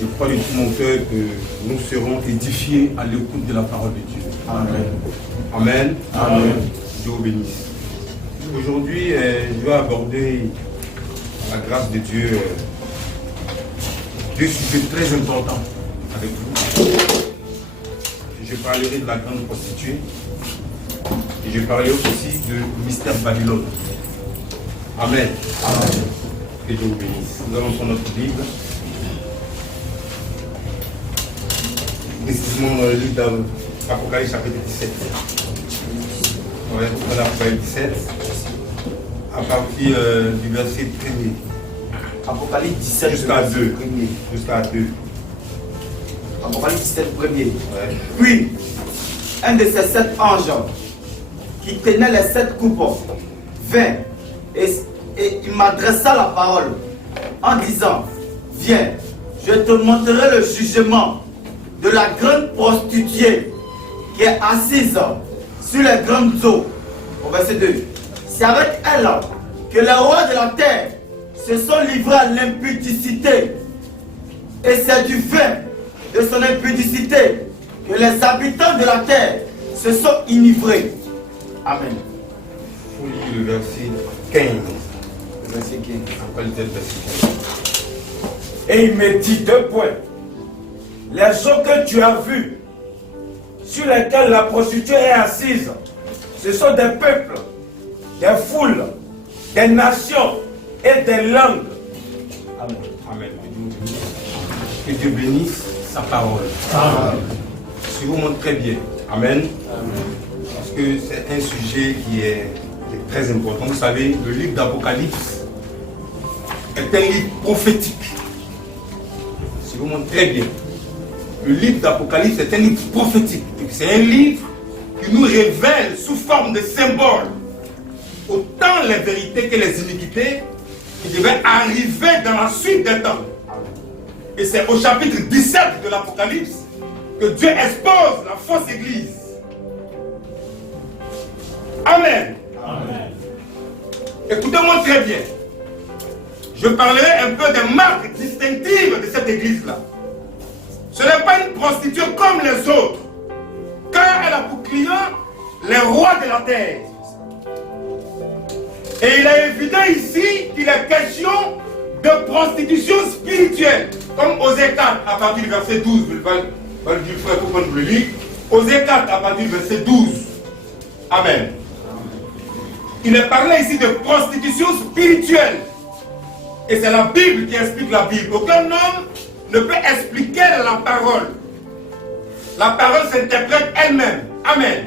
je crois de tout mon cœur que nous serons édifiés à l'écoute de la parole de Dieu. Amen. Amen. Amen. Dieu vous bénisse. Aujourd'hui, je vais aborder, à la grâce de Dieu, deux sujets très importants avec vous. Je parlerai de la grande prostituée et je parlerai aussi de mystère Babylone. Amen. Amen. Que Dieu vous bénisse. Nous allons prendre notre Bible. Précisément dans le livre d'Apocalypse chapitre 17. Ouais, dans l'Apocalypse 17, à partir du verset 1er. Apocalypse 17 jusqu'à 2. Jusqu'à 2. Apocalypse 17 premier. Ouais. Puis, un de ces 7 anges qui tenait les 7 coupes vint et il m'adressa la parole en disant: viens, je te montrerai le jugement de la grande prostituée qui est assise sur les grandes eaux. Au verset 2. C'est avec elle que les rois de la terre se sont livrés à l'impudicité. Et c'est du vin de son impudicité que les habitants de la terre se sont enivrés. Amen. Il faut lire le verset 15. Le verset 15. Apocalypse verset 15. Et il me dit 2 points. Les eaux que tu as vues, sur lesquelles la prostituée est assise, ce sont des peuples, des foules, des nations et des langues. Amen. Amen. Que Dieu bénisse sa parole. Amen. Je vous montre très bien. Amen. Amen. Parce que c'est un sujet qui est très important. Vous savez, le livre d'Apocalypse est un livre prophétique. Je vous montre très bien. Le livre d'Apocalypse est un livre prophétique. C'est un livre qui nous révèle sous forme de symboles autant les vérités que les iniquités qui devaient arriver dans la suite des temps. Et c'est au chapitre 17 de l'Apocalypse que Dieu expose la fausse église. Amen. Amen. Écoutez-moi très bien. Je parlerai un peu des marques distinctives de cette église-là. Ce n'est pas une prostituée comme les autres, car elle a pour client les rois de la terre. Et il est évident ici qu'il est question de prostitution spirituelle, comme Osée 4 à partir du verset 12. Du frère pour le lire. Osée 4 à partir du verset 12. Amen. Il est parlé ici de prostitution spirituelle. Et c'est la Bible qui explique la Bible. Aucun homme ne peut expliquer la parole. La parole s'interprète elle-même. Amen.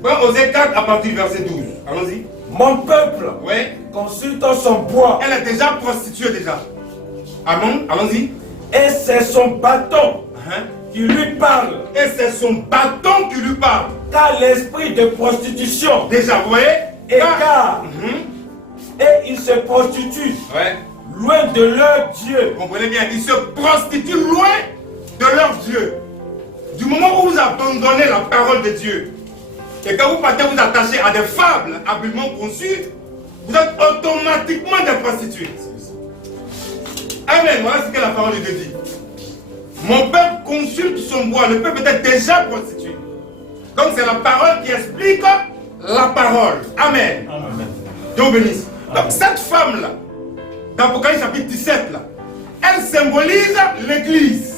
Bon, Osée 4 à partir du verset 12. Allons-y. Mon peuple, ouais, consulte son bois. Elle est déjà prostituée déjà. Amen. Allons-y. Et c'est son bâton qui lui parle. Et c'est son bâton qui lui parle. Car l'esprit de prostitution. Déjà, vous voyez. Et et ils se prostituent. Ouais. Loin de leur Dieu. Comprenez bien, ils se prostituent loin de leur Dieu. Du moment où vous abandonnez la parole de Dieu, et quand vous partez vous attacher à des fables habilement conçues, vous êtes automatiquement des prostituées. Amen. Voilà ce que la parole de Dieu dit. Mon peuple consulte son bois. Le peuple est déjà prostitué. Donc c'est la parole qui explique la parole. Amen. Amen. Dieu vous bénisse. Donc cette femme-là, d'Apocalypse chapitre 17, là, elle symbolise l'église.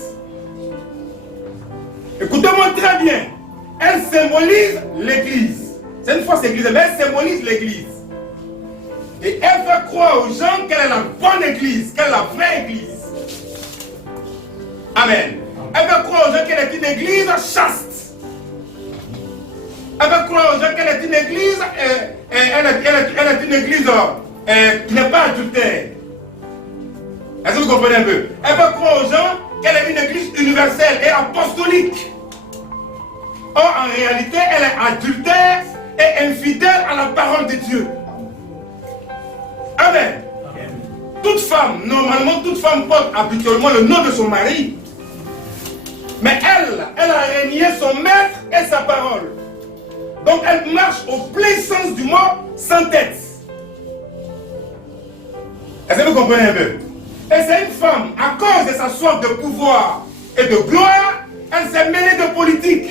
Écoutez-moi très bien. Elle symbolise l'église. C'est une fausse église, mais elle symbolise l'église. Et elle fait croire aux gens qu'elle est la bonne église, qu'elle est la vraie église. Amen. Elle fait croire aux gens qu'elle est une église chaste. Elle fait croire aux gens qu'elle est une église, elle est une église qui n'est pas adultère. Est-ce que vous comprenez un peu? Elle veut croire aux gens qu'elle est une église universelle et apostolique. Or, en réalité, elle est adultère et infidèle à la parole de Dieu. Amen. Amen. Toute femme, normalement, toute femme porte habituellement le nom de son mari. Mais elle a régné son maître et sa parole. Donc, elle marche au plein sens du mot sans tête. Est-ce que vous comprenez un peu? Et c'est une femme, à cause de sa s'asseoir de pouvoir et de gloire, elle s'est mêlée de politique.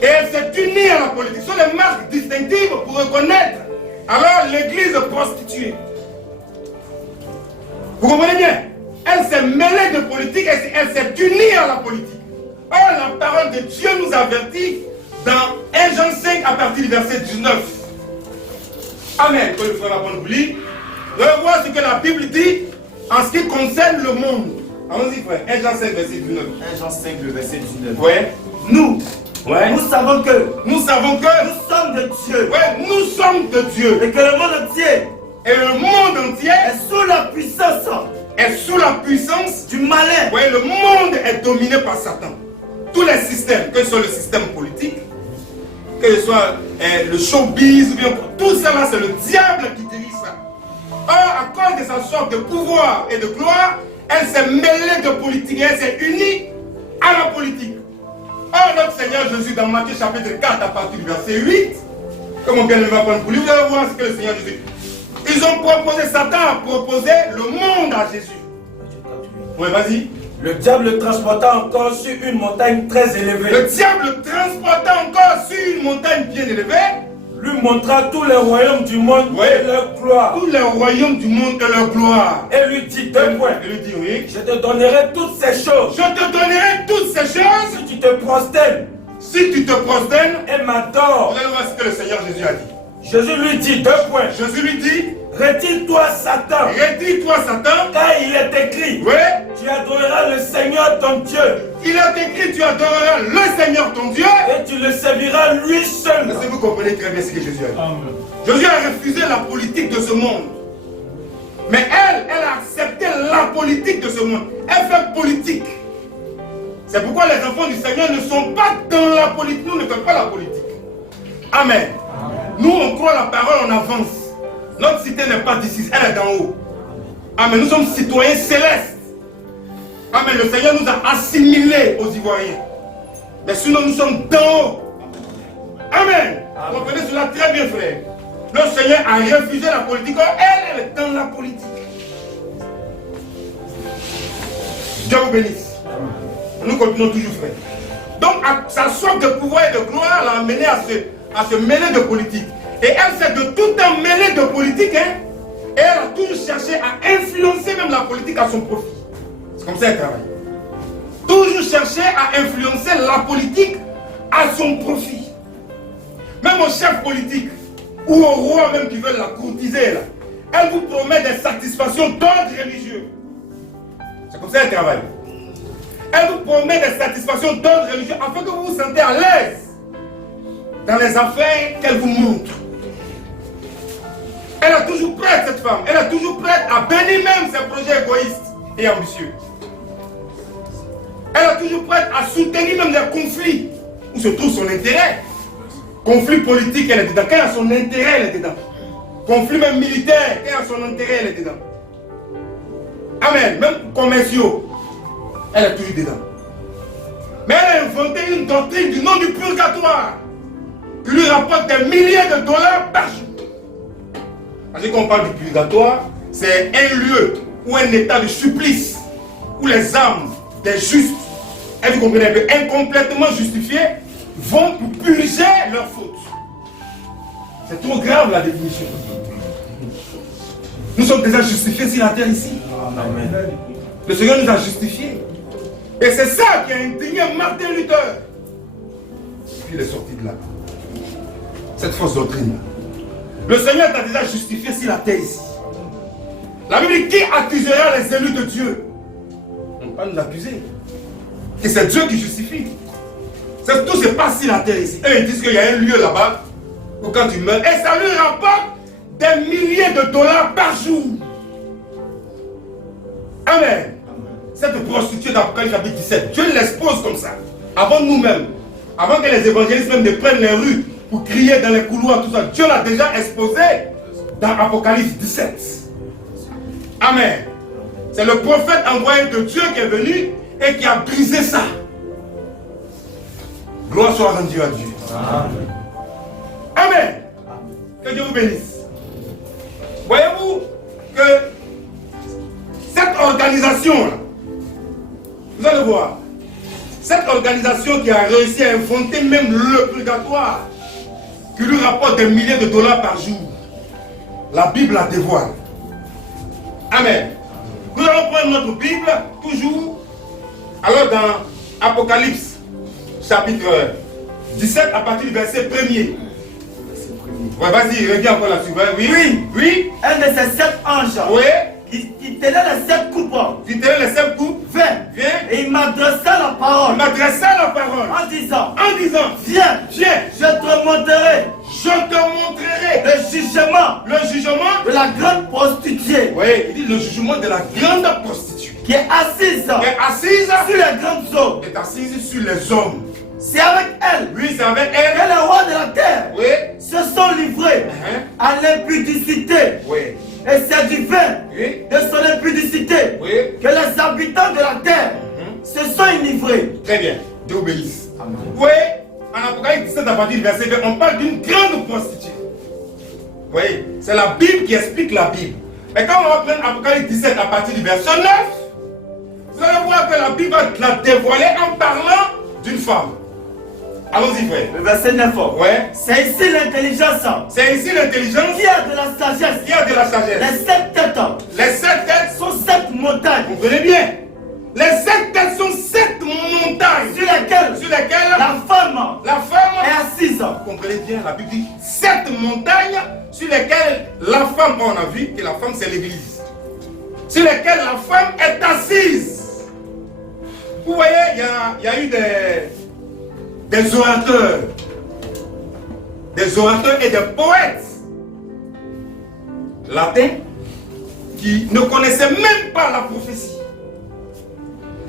Et elle s'est unie à la politique. Ce sont les marques distinctives pour reconnaître alors l'église prostituée. Vous comprenez bien? Elle s'est mêlée de politique et elle s'est unie à la politique. Or, la parole de Dieu nous avertit dans 1 Jean 5 à partir du verset 19. Amen. Que le frère Lapon oublie. Revois ce que la Bible dit en ce qui concerne le monde. Allons-y, frère. 1 Jean 5, verset 19. 1 Jean 5, le verset 19. Ouais. Nous, Ouais. nous savons que Nous savons que nous sommes de Dieu. ouais, nous sommes de Dieu. Et que le monde entier Et le monde entier est sous la puissance est sous la puissance. du malin. Ouais, le monde est dominé par Satan. Tous les systèmes, que ce soit le système politique, que ce soit le showbiz, ou bien tout cela, c'est le diable qui dirige ça. Or, à cause de sa sorte de pouvoir et de gloire, elle s'est mêlée de politique et elle s'est unie à la politique. Or, notre Seigneur Jésus, dans Matthieu chapitre 4, à partir du verset 8, comme on vient de le voir pour lui, vous allez voir ce que le Seigneur Jésus. Ils ont proposé, Satan a proposé le monde à Jésus. Oui, vas-y. Le diable transporta encore sur une montagne très élevée. Le diable transporta encore sur une montagne bien élevée. Lui montra tous les royaumes du monde et leur gloire. Tous les royaumes du monde et leur gloire. Et lui dit deux points. Il lui dit oui. Je te donnerai toutes ces choses. Je te donnerai toutes ces choses. Si tu te prosternes Si tu te prosternes. et m'adores. Vous allez voir ce que le Seigneur Jésus a dit. Jésus lui dit deux points. Jésus lui dit. Retire-toi Satan. Retire-toi Satan. Car il est écrit. Oui. Tu adoreras le Seigneur ton Dieu. Il est écrit, tu adoreras le Seigneur ton Dieu. Et tu le serviras lui seul. Est-ce que vous comprenez très bien ce que Jésus a dit? Amen. Jésus a refusé la politique de ce monde. Mais elle a accepté la politique de ce monde. Elle fait politique. C'est pourquoi les enfants du Seigneur ne sont pas dans la politique. Nous ne faisons pas la politique. Amen. Amen. Nous, on croit la parole en avance. Notre cité n'est pas d'ici, elle est d'en haut. Amen. Nous sommes citoyens célestes. Amen. Le Seigneur nous a assimilés aux Ivoiriens. Mais sinon, nous sommes d'en haut. Amen. Vous comprenez cela très bien, frère. Le Seigneur a refusé la politique. Elle est dans la politique. Dieu vous bénisse. Nous continuons toujours, frère. Donc, sa soif de pouvoir et de gloire l'a amené à se mêler de politique. Et elle s'est de tout temps mêlée de politique. Hein? Et elle a toujours cherché à influencer même la politique à son profit. C'est comme ça qu'elle travaille. Toujours chercher à influencer la politique à son profit. Même au chef politique ou au roi même qui veut la courtiser, là, elle vous promet des satisfactions d'ordre religieux. C'est comme ça qu'elle travaille. Elle vous promet des satisfactions d'ordre religieux afin que vous vous sentez à l'aise dans les affaires qu'elle vous montre. Elle est toujours prête, cette femme. Elle est toujours prête à bénir même ses projets égoïstes et ambitieux. Elle est toujours prête à soutenir même les conflits où se trouve son intérêt. Conflit politique, elle est dedans. Quand elle a son intérêt, elle est dedans. Conflit même militaire, quand elle a son intérêt, elle est dedans. Amen. Même commerciaux, elle est toujours dedans. Mais elle a inventé une doctrine du nom du purgatoire qui lui rapporte des milliers de dollars par jour. Parce que quand on parle du purgatoire, c'est un lieu ou un état de supplice où les âmes des justes, et vous comprenez un peu, incomplètement justifiés, vont pour purger leurs fautes. C'est trop grave la définition. Nous sommes déjà justifiés sur la terre ici. Amen. Le Seigneur nous a justifiés. Et c'est ça qui a indigné Martin Luther. Puis il est sorti de là. Cette fausse doctrine. Le Seigneur t'a déjà justifié sur la terre ici. La Bible dit, qui accusera les élus de Dieu? On ne peut pas nous accuser. Et c'est Dieu qui justifie. Tout se passe sur la terre ici. Eux, ils disent qu'il y a un lieu là-bas où quand tu meurs, et ça lui rapporte des milliers de dollars par jour. Amen. Cette prostituée d'Apocalypse chapitre 17, Dieu l'expose comme ça. Avant nous-mêmes, avant que les évangélistes même ne prennent les rues pour crier dans les couloirs, tout ça, Dieu l'a déjà exposé dans Apocalypse 17. Amen. C'est le prophète envoyé de Dieu qui est venu et qui a brisé ça. Gloire soit rendue à Dieu. Amen. Amen. Que Dieu vous bénisse. Voyez-vous que cette organisation organisation, là, vous allez voir, cette organisation qui a réussi à inventer même le purgatoire, qui lui rapporte des milliers de dollars par jour, la Bible la dévoile. Amen. Nous allons prendre notre Bible, toujours, alors dans Apocalypse, chapitre 17, à partir du verset 1er. Ouais, vas-y, reviens encore là-dessus. Oui, oui, oui. Un de ces 7 anges. Oui. Qui tenait les 7 coupes. Qui tenait les 7 coupes. Viens. Viens. Et il m'adressa la parole. Il m'adressa la parole. En disant. Viens. Viens. Je te montrerai. Le jugement. De la grande prostituée. Oui, il dit le jugement de la grande prostituée. Qui est assise. Sur les grandes eaux. Est assise sur les hommes. C'est avec elle. Oui, c'est avec elle. Que les rois de la terre. Oui. Se sont livrés. À l'impudicité. Oui. Et c'est du vin. Oui. De son impudicité. Oui. Que les habitants de la terre. Se sont enivrés. Très bien. Dieu obéisse. Oui. En Apocalypse 17, à partir du verset 20, on parle d'une grande prostituée. Oui. C'est la Bible qui explique la Bible. Mais quand on va prendre Apocalypse 17 à partir du verset 9, vous allez voir que la Bible va la dévoiler en parlant d'une femme. Allons-y, frère. Le verset 9. Ouais. C'est ici l'intelligence. C'est ici l'intelligence. Qui a de la sagesse. Les 7 têtes. Les 7 têtes sont 7 montagnes. Vous comprenez bien. Les 7 têtes sont 7 montagnes. Sur lesquelles la femme est assise. Vous comprenez bien, la Bible dit 7 montagnes sur lesquelles la femme, on a vu que la femme c'est l'église. Sur lesquelles la femme est assise. Vous voyez, il y a eu des orateurs et des poètes latins qui ne connaissaient même pas la prophétie,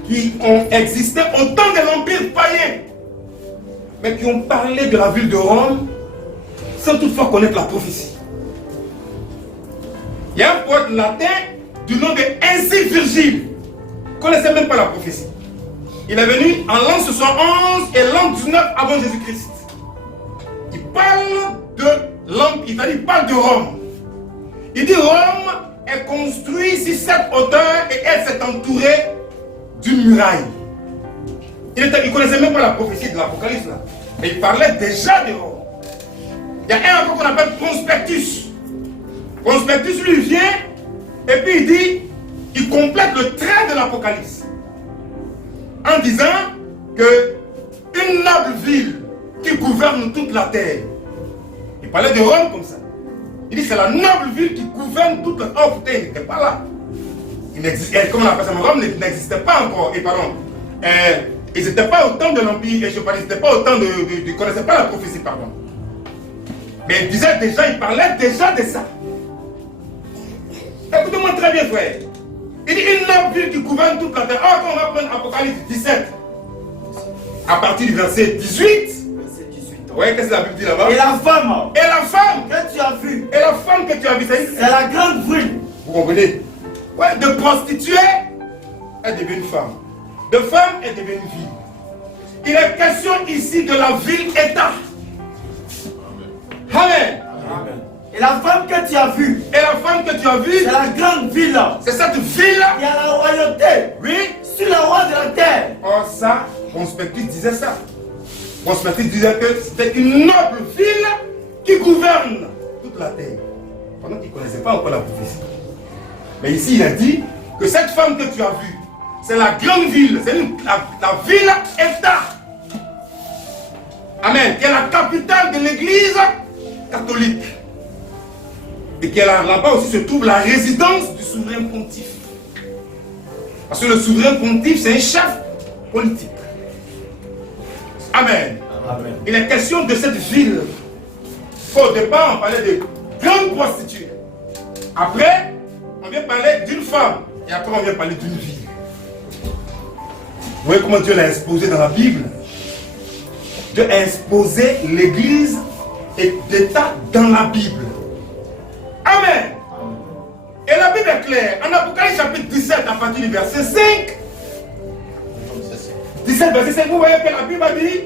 qui ont existé au temps de l'Empire païen, mais qui ont parlé de la ville de Rome sans toutefois connaître la prophétie. Il y a un poète latin du nom de Ainsi Virgile, ne connaissait même pas la prophétie. Il est venu en l'an 71 et l'an 19 avant Jésus-Christ. Il parle il parle de Rome. Il dit Rome est construite sur cette hauteur et elle s'est entourée d'une muraille. Il ne connaissait même pas la prophétie de l'Apocalypse là. Mais il parlait déjà de Rome. Il y a un encore qu'on appelle Prospectus. Prospectus lui vient et puis il dit, il complète le trait de l'Apocalypse en disant que une noble ville qui gouverne toute la terre. Il parlait de Rome comme ça. Il dit c'est la noble ville qui gouverne toute la terre. Oh putain, il n'était pas là. Il n'existait, comment on appelle ça, Rome n'existait pas encore. Et pardon, ils n'étaient pas au temps de l'Empire, et je parlais, ils n'étaient pas au temps ils ne connaissaient pas la prophétie, pardon. Mais il disait déjà, il parlait déjà de ça. Écoutez-moi très bien, frère. Il dit une noble ville qui gouverne toute la terre. Oh, quand on va prendre Apocalypse 17, à partir du verset 18. Oui, qu'est-ce que la Bible dit là-bas? Et la femme que tu as vue. Et la femme que tu as vue, c'est la grande ville. Vous comprenez? Ouais, de prostituée, elle devient une femme. De femme, elle devient une ville. Il est question ici de la ville-État. Amen. Amen. Et la femme que tu as vue. C'est la grande ville. C'est cette ville. Il y a la royauté. Oui. Sur le roi de la terre. Oh, ça, Prospectus disait ça. Prospectus disait que c'était une noble ville qui gouverne toute la terre. Pendant qu'il ne connaissait pas encore la prophétie. Mais ici, il a dit que cette femme que tu as vue, c'est la grande ville, c'est la ville-État. Amen. Qui est la capitale de l'église catholique. Et qui est là-bas aussi se trouve la résidence du souverain pontife. Parce que le souverain pontife, c'est un chef politique. Amen. Amen. Il est question de cette ville. Au départ, on parlait de grandes prostituées. Après, on vient parler d'une femme. Et après, on vient parler d'une ville. Vous voyez comment Dieu l'a exposé dans la Bible? Dieu a exposé l'église et l'État dans la Bible. Amen. Et la Bible est claire. En Apocalypse chapitre 17, à partir du verset 5. 17, verset 5, vous voyez que la Bible a dit,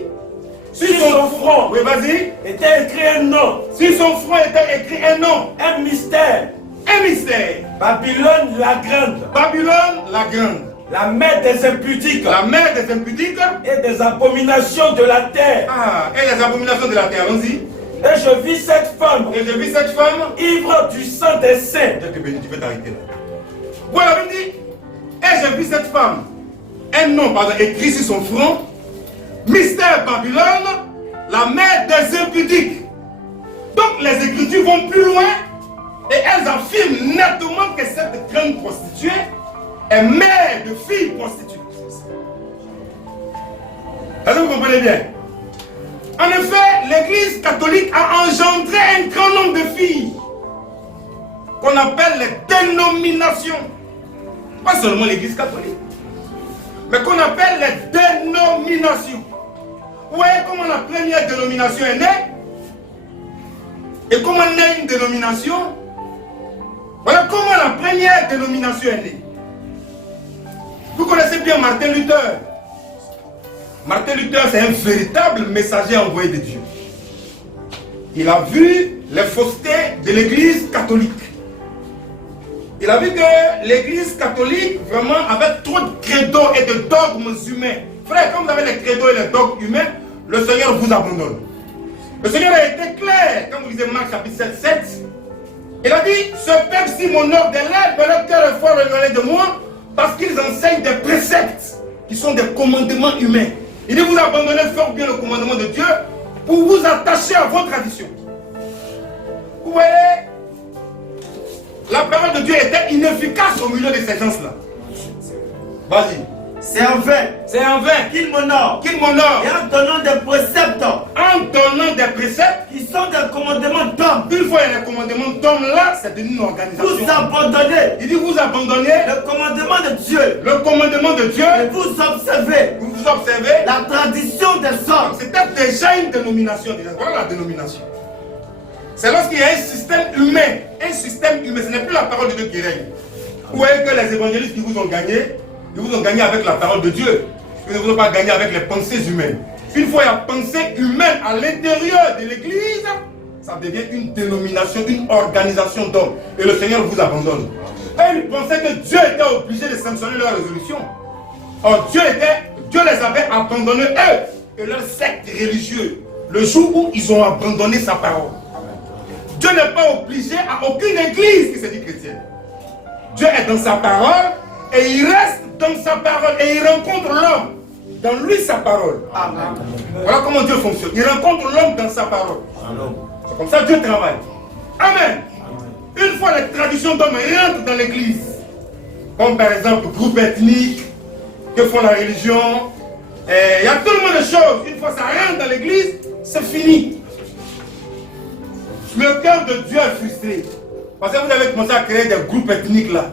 sur son front, oui, vas-y, était écrit un nom. Sur son front était écrit un nom. Un mystère. un mystère. Babylone la grande, Babylone la grande, la mère des impudiques la mère des impudiques et des abominations de la terre. Et les abominations de la terre. Allons-y. Et je vis cette femme, Et je vis cette femme. ivre du sang des saints. Dieu te bénisse, tu peux t'arrêter là. Voilà, il dit. Et je vis cette femme. Un nom, pardon, écrit sur son front. Mystère Babylone, la mère des impudiques. Donc les Écritures vont plus loin et elles affirment nettement que cette grande prostituée est mère de filles prostituées. Est-ce que vous comprenez bien? En effet, l'Église catholique a engendré un grand nombre de filles qu'on appelle les dénominations. Pas seulement l'Église catholique, mais qu'on appelle les dénominations. Vous voyez comment la première dénomination est née? Et comment naît une dénomination? Voilà comment la première dénomination est née. Vous connaissez bien Martin Luther. Martin Luther, c'est un véritable messager envoyé de Dieu. Il a vu les faussetés de l'Église catholique. Il a vu que l'Église catholique vraiment avait trop de credos et de dogmes humains. Frère, quand vous avez les credos et les dogmes humains, le Seigneur vous abandonne. Le Seigneur a été clair quand vous lisez Marc chapitre 7. Il a dit, ce peuple si m'honore des lèvres, mais leur cœur est fort éloigné de moi, parce qu'ils enseignent des préceptes qui sont des commandements humains. Il dit, vous abandonnez fort bien le commandement de Dieu pour vous attacher à vos traditions. Vous voyez, la parole de Dieu était inefficace au milieu de ces gens-là. Vas-y. C'est en vain. C'est en vain Qu'il m'honore. qu'il m'honore Et en donnant des préceptes en donnant des préceptes. qui sont des commandements d'hommes. Une fois il y a les commandements d'hommes là, c'est devenu une organisation. Vous abandonnez Il dit vous abandonnez le commandement de Dieu. le commandement de Dieu. Et vous observez Vous observez. la tradition des hommes. C'était déjà une dénomination. Voilà la dénomination. C'est lorsqu'il y a un système humain. Un système humain. Ce n'est plus la parole de Dieu qui règne. Vous voyez que les évangélistes qui vous ont gagné, ils vous ont gagné avec la parole de Dieu. Ils ne vous ont pas gagné avec les pensées humaines. Une fois il y a pensée humaine à l'intérieur de l'église, ça devient une dénomination, une organisation d'hommes. Et le Seigneur vous abandonne. Et ils pensaient que Dieu était obligé de sanctionner leur résolution. Or Dieu les avait abandonnés eux et leur secte religieuse le jour où ils ont abandonné sa parole. Dieu n'est pas obligé à aucune église qui se dit chrétienne. Dieu est dans sa parole et il reste dans sa parole et il rencontre l'homme dans lui sa parole. Amen. Voilà comment Dieu fonctionne. Il rencontre l'homme dans sa parole. C'est comme ça que Dieu travaille. Amen. Une fois les traditions d'hommes rentrent dans l'église, comme par exemple groupe ethnique, que font la religion, il y a tellement de choses. Une fois ça rentre dans l'église, c'est fini. Le cœur de Dieu est frustré. Parce que vous avez commencé à créer des groupes ethniques là.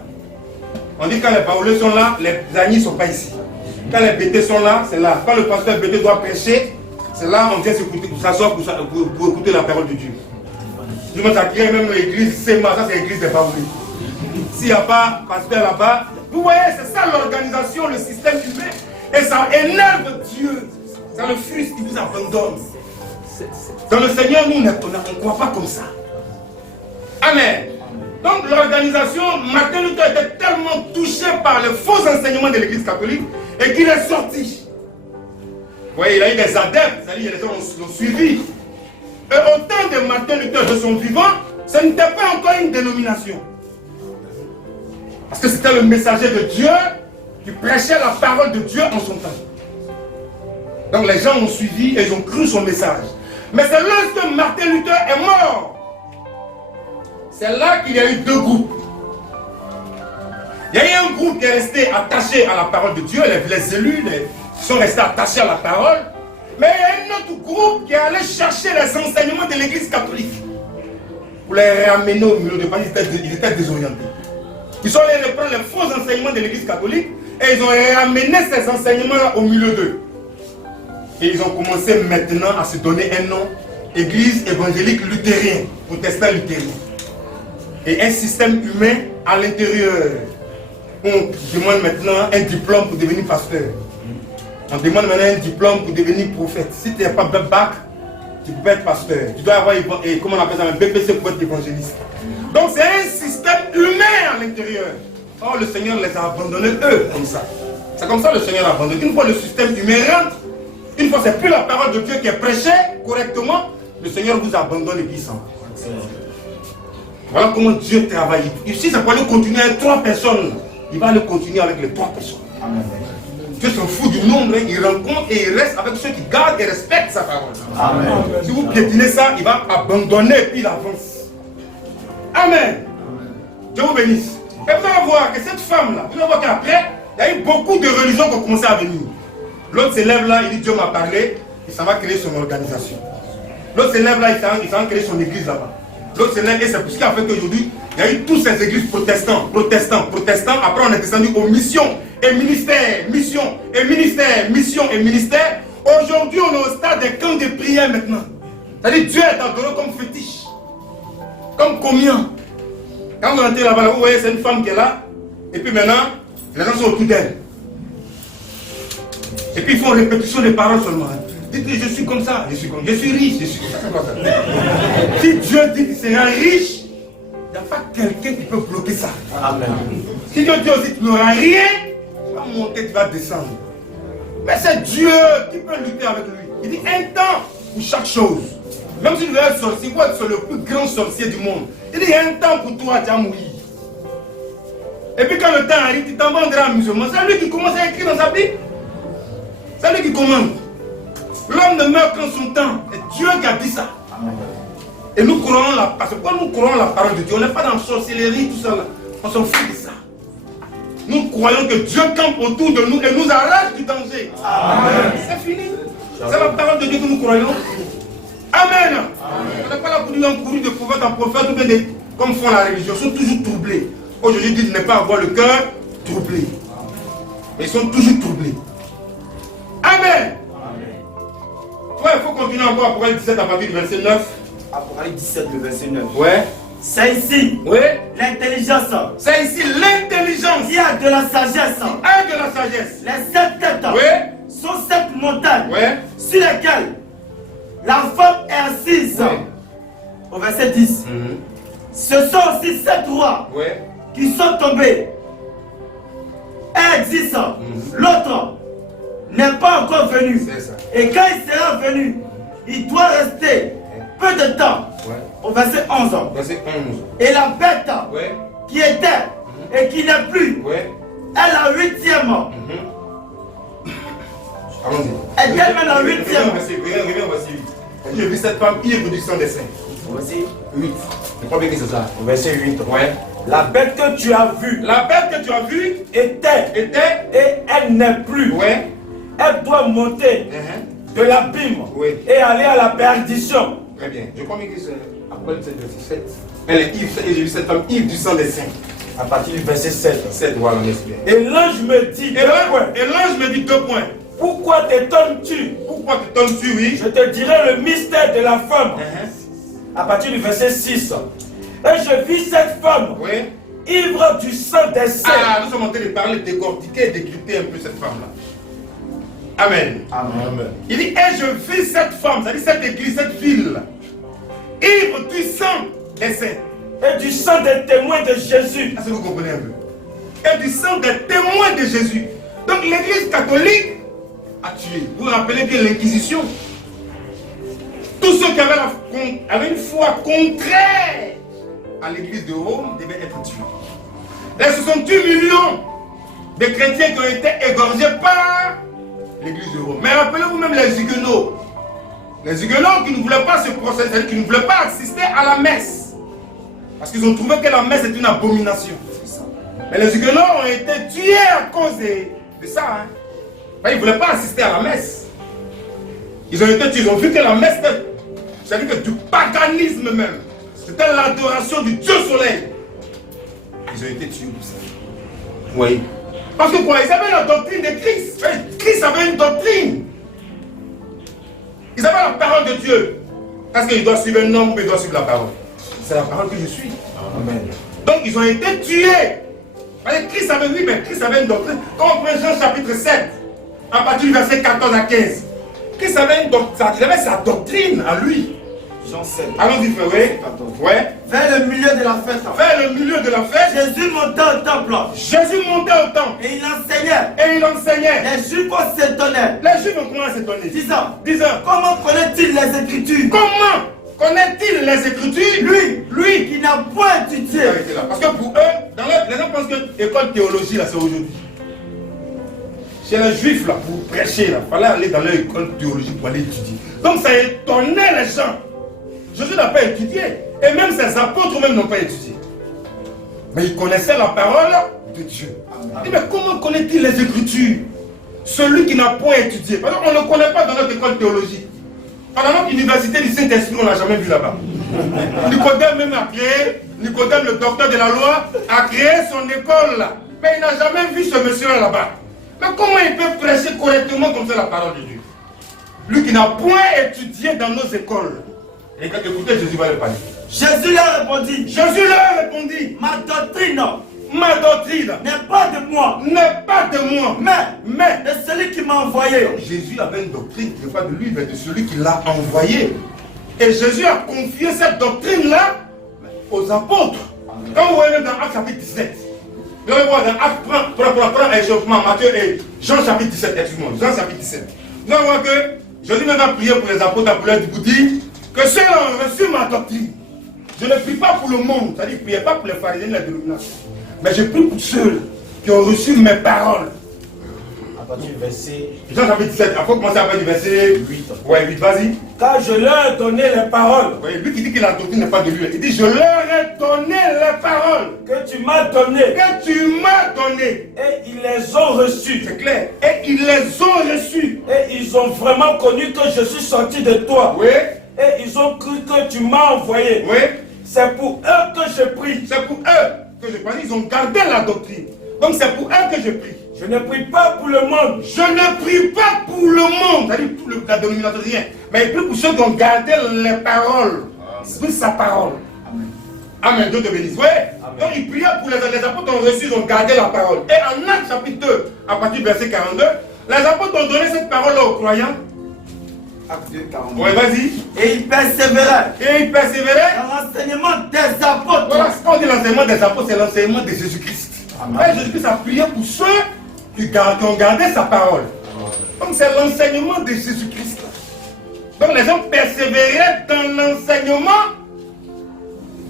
On dit quand les Baoulés sont là, les Agnis ne sont pas ici. Quand les BT sont là, c'est là. Quand le pasteur BT doit prêcher, c'est là on vient s'asseoir pour écouter la parole de Dieu. Du moins, ça crée même l'église Sema, ça c'est l'église des Baoulés. S'il n'y a pas pasteur là-bas, vous voyez, c'est ça l'organisation, le système humain. Et ça énerve Dieu. Ça le frustre, il vous abandonne. Dans le Seigneur, nous, on ne croit pas comme ça. Amen. Donc l'organisation, Martin Luther était tellement touché par les faux enseignements de l'église catholique et qu'il est sorti. Vous voyez, il a eu des adeptes, c'est-à-dire les gens l'ont suivi. Et au temps de Martin Luther de son vivant, ce n'était pas encore une dénomination. Parce que c'était le messager de Dieu qui prêchait la parole de Dieu en son temps. Donc les gens ont suivi et ils ont cru son message. Mais c'est lorsque Martin Luther est mort, c'est là qu'il y a eu deux groupes. Il y a eu un groupe qui est resté attaché à la parole de Dieu, les élus sont restés attachés à la parole. Mais il y a un autre groupe qui est allé chercher les enseignements de l'église catholique pour les ramener au milieu de pas, ils étaient désorientés. Ils sont allés prendre les faux enseignements de l'église catholique et ils ont ramené ces enseignements-là au milieu d'eux. Et ils ont commencé maintenant à se donner un nom, Église évangélique luthérienne, protestant luthérien. Et un système humain à l'intérieur. On demande maintenant un diplôme pour devenir pasteur. On demande maintenant un diplôme pour devenir prophète. Si tu n'as pas de bac, tu peux être pasteur. Tu dois avoir, comment on appelle ça, un BPC pour être évangéliste. Donc c'est un système humain à l'intérieur. Or, le Seigneur les a abandonnés, eux, comme ça. C'est comme ça que le Seigneur a abandonné. Une fois le système humain rentre, une fois c'est plus la parole de Dieu qui est prêchée correctement, le Seigneur vous abandonne et puis il s'en va. Voilà comment Dieu travaille. Ici, ça peut aller continuer avec 3 personnes. Il va aller continuer avec les 3 personnes. Amen. Dieu s'en fout du nombre, il rencontre et il reste avec ceux qui gardent et respectent sa parole. Amen. Si vous piétinez ça, il va abandonner et puis il avance. Amen. Dieu vous bénisse. Et vous allez voir que cette femme-là, vous allez voir qu'après, il y a eu beaucoup de religions qui ont commencé à venir. L'autre s'élève là, il dit Dieu m'a parlé, et ça va créer son organisation. L'autre s'élève là, il va créer son église là-bas. L'autre s'élève et c'est pour ce qui a fait qu'aujourd'hui, il y a eu toutes ces églises protestants. Après on est descendu aux missions et ministères, mission et ministère, mission et ministère. Aujourd'hui, on est au stade des camps de prière maintenant. C'est-à-dire Dieu est adoré comme fétiche, comme communion. Quand vous rentrez là-bas, vous voyez, c'est une femme qui est là, et puis maintenant, les gens sont autour d'elle. Et puis ils font répétition des paroles seulement. Dites que je suis comme ça, je suis riche, je suis comme ça, c'est quoi ça? Si Dieu dit qu'il sera riche, il n'y a pas quelqu'un qui peut bloquer ça. Amen. Si Dieu dit aussi que tu n'auras rien, tu vas monter, tu vas descendre. Mais c'est Dieu qui peut lutter avec lui. Il dit un temps pour chaque chose. Même si tu veux être sorcier, vous êtes le plus grand sorcier du monde. Il dit un temps pour toi, tu vas mourir. Et puis quand le temps arrive, tu t'en vendras à musulman. C'est lui qui commence à écrire dans sa Bible. C'est lui qui commande. L'homme ne meurt qu'en son temps. C'est Dieu qui a dit ça. Amen. Et nous croyons la parole. Pourquoi nous croyons la parole de Dieu? On n'est pas dans la sorcellerie, tout ça là. On s'en fout de ça. Nous croyons que Dieu campe autour de nous et nous arrache du danger. Amen. C'est fini. C'est la parole de Dieu que nous croyons. Amen. Amen. On n'est pas là pour nous encourir de prophètes en prophète ou bien des, comme font la religion. Ils sont toujours troublés. Aujourd'hui, ils disent ne pas avoir le cœur troublé. Mais ils sont toujours troublés. Amen. Ouais, il faut continuer encore Apocalypse 17 à partir du verset 9. Apocalypse 17, le verset 9. Ouais. C'est ici l'intelligence. C'est ici l'intelligence. Il y a de la sagesse. Il y a de la sagesse. Les 7 têtes sont 7 montagnes sur lesquelles la femme est assise. Au verset 10. Ce sont aussi 7 rois qui sont tombés. Un existe. L'autre n'est pas encore venu. Et quand il sera venu, il doit rester peu de temps. Au verset 11. Et la bête qui était et qui n'est plus est la 8e. Est-elle même la 8e? Reviens, voici 8. J'ai vu cette femme ivre du sang des saints. Voici 8. Je crois bien que c'est ça. Au verset 8. La bête que tu as vue. La bête que tu as vue était et elle n'est plus. Elle doit monter de l'abîme et aller à la perdition. Très bien. Je crois bien que c'est Apocalypse 7. Elle est ivre, et j'ai vu cette femme ivre du sang des saints. À partir du verset 7. 7, voilà, on espère. Et l'ange me dit, et l'ange me dit 2 points. Pourquoi t'étonnes-tu? Pourquoi t'étonnes-tu, oui? Je te dirai le mystère de la femme. À partir du verset 6. Et je vis cette femme ivre du sang des saints. Ah, nous sommes en train de parler, décortiquer et décrypter un peu cette femme-là. Amen. Amen. Il dit, et je vis cette femme, c'est-à-dire cette église, cette ville, ivre du sang des saints. Et du sang des témoins de Jésus. Est-ce que vous comprenez un peu? Et du sang des témoins de Jésus. Donc l'église catholique a tué. Vous vous rappelez bien l'inquisition. Tous ceux qui avaient une foi contraire à l'église de Rome devaient être tués. Les 68 millions de chrétiens qui ont été égorgés par l'église de Rome. Mais rappelez-vous même les Huguenots. Les Huguenots qui ne voulaient pas se procéder, c'est-à-dire qui ne voulaient pas assister à la messe. Parce qu'ils ont trouvé que la messe est une abomination. Mais les Huguenots ont été tués à cause de ça. Ils ne voulaient pas assister à la messe. Ils ont été tués, ils ont vu que la messe, c'est-à-dire que du paganisme même. C'était l'adoration du Dieu soleil. Ils ont été tués pour ça. Oui. Parce que quoi? Ils avaient la doctrine de Christ. Christ avait une doctrine. Ils avaient la parole de Dieu. Est-ce qu'il doit suivre un homme ou il doit suivre la parole? C'est la parole que je suis. Amen. Donc ils ont été tués. Christ avait, oui, mais Christ avait une doctrine. Quand on prend Jean chapitre 7, à partir du verset 14 à 15, Christ avait une doctrine, il avait sa doctrine à lui. Jean 7. Allons-y, frère, oui. 14. Ouais. Vers le milieu de la fête. Vers le milieu de la fête, Jésus monta au temple. Jésus montait au temple Et il enseignait. et il enseignait. Les Juifs s'étonnaient. Les Juifs ont commencé à s'étonner. Disant, Disant, comment connaît-il les Écritures? comment connaît-il les Écritures? Lui Qui n'a point étudié. Arrêtez là. Parce que pour eux, les gens pensent que l'école théologie, là, c'est aujourd'hui. Chez les Juifs, là, pour prêcher, là, il fallait aller dans leur école théologique pour aller étudier. Donc ça étonnait les gens. Jésus n'a pas étudié. Et même ses apôtres même n'ont pas étudié. Mais ils connaissaient la parole de Dieu. Il dit, mais comment connaît-il les Écritures? Celui qui n'a point étudié. Parce qu'on ne le connaît pas dans notre école théologique. Pendant notre université du Saint-Esprit, on ne l'a jamais vu là-bas. Nicodème même a créé, Nicodème le docteur de la loi, a créé son école là. Mais il n'a jamais vu ce monsieur là-bas. Mais comment il peut prêcher correctement comme ça la parole de Dieu? Lui qui n'a point étudié dans nos écoles. Et écoutez, Jésus va le parler. Jésus leur répondit, Jésus leur répondit, ma doctrine ma doctrine n'est pas de moi, n'est pas de moi, mais de celui qui m'a envoyé. Jésus avait une doctrine qui n'est pas de lui, mais de celui qui l'a envoyé. Et Jésus a confié cette doctrine-là aux apôtres. Quand vous voyez dans Actes chapitre 17, vous allez voir dans Actes, prends échauffement, Matthieu et Jean chapitre 17, excuse-moi, Jean chapitre 17. Vous allez voir que Jésus même a prié pour les apôtres pour leur dire que ceux-là ont reçu ma doctrine. Je ne prie pas pour le monde, c'est-à-dire que je ne priais pas pour les pharisiens de la dénomination. Mais je prie pour ceux qui ont reçu mes paroles. À partir du verset Jean chapitre 17, il faut commencer à partir du verset 8. Ouais, 8, vas-y. Car je leur ai donné les paroles Ouais, lui qui dit que la doctrine n'est pas de lui, il dit je leur ai donné les paroles que tu m'as données que tu m'as données. et ils les ont reçues. C'est clair. Et ils les ont reçues. Et ils ont vraiment connu que je suis sorti de toi. Oui, Et ils ont cru que tu m'as envoyé. oui. C'est pour eux que je prie. C'est pour eux que je prie. Ils ont gardé la doctrine. Donc c'est pour eux que je prie. Je ne prie pas pour le monde. Je ne prie pas pour le monde, c'est-à-dire pour la dénomination rien, mais il prie pour ceux qui ont gardé les paroles. C'est sa parole. Amen. Dieu te bénisse. Oui. Donc il priait pour les apôtres ont reçu, ils ont gardé la parole. Et en Actes chapitre 2, à partir du verset 42, les apôtres ont donné cette parole aux croyants. Acte 2, 42. Oui, vas-y. Et il persévérait Et ils persévéraient. dans l'enseignement des apôtres. Voilà, quand on dit l'enseignement des apôtres, c'est l'enseignement de Jésus-Christ. Et Jésus-Christ a prié pour ceux qui ont gardé sa parole. Donc c'est l'enseignement de Jésus-Christ. Donc les gens persévéraient dans l'enseignement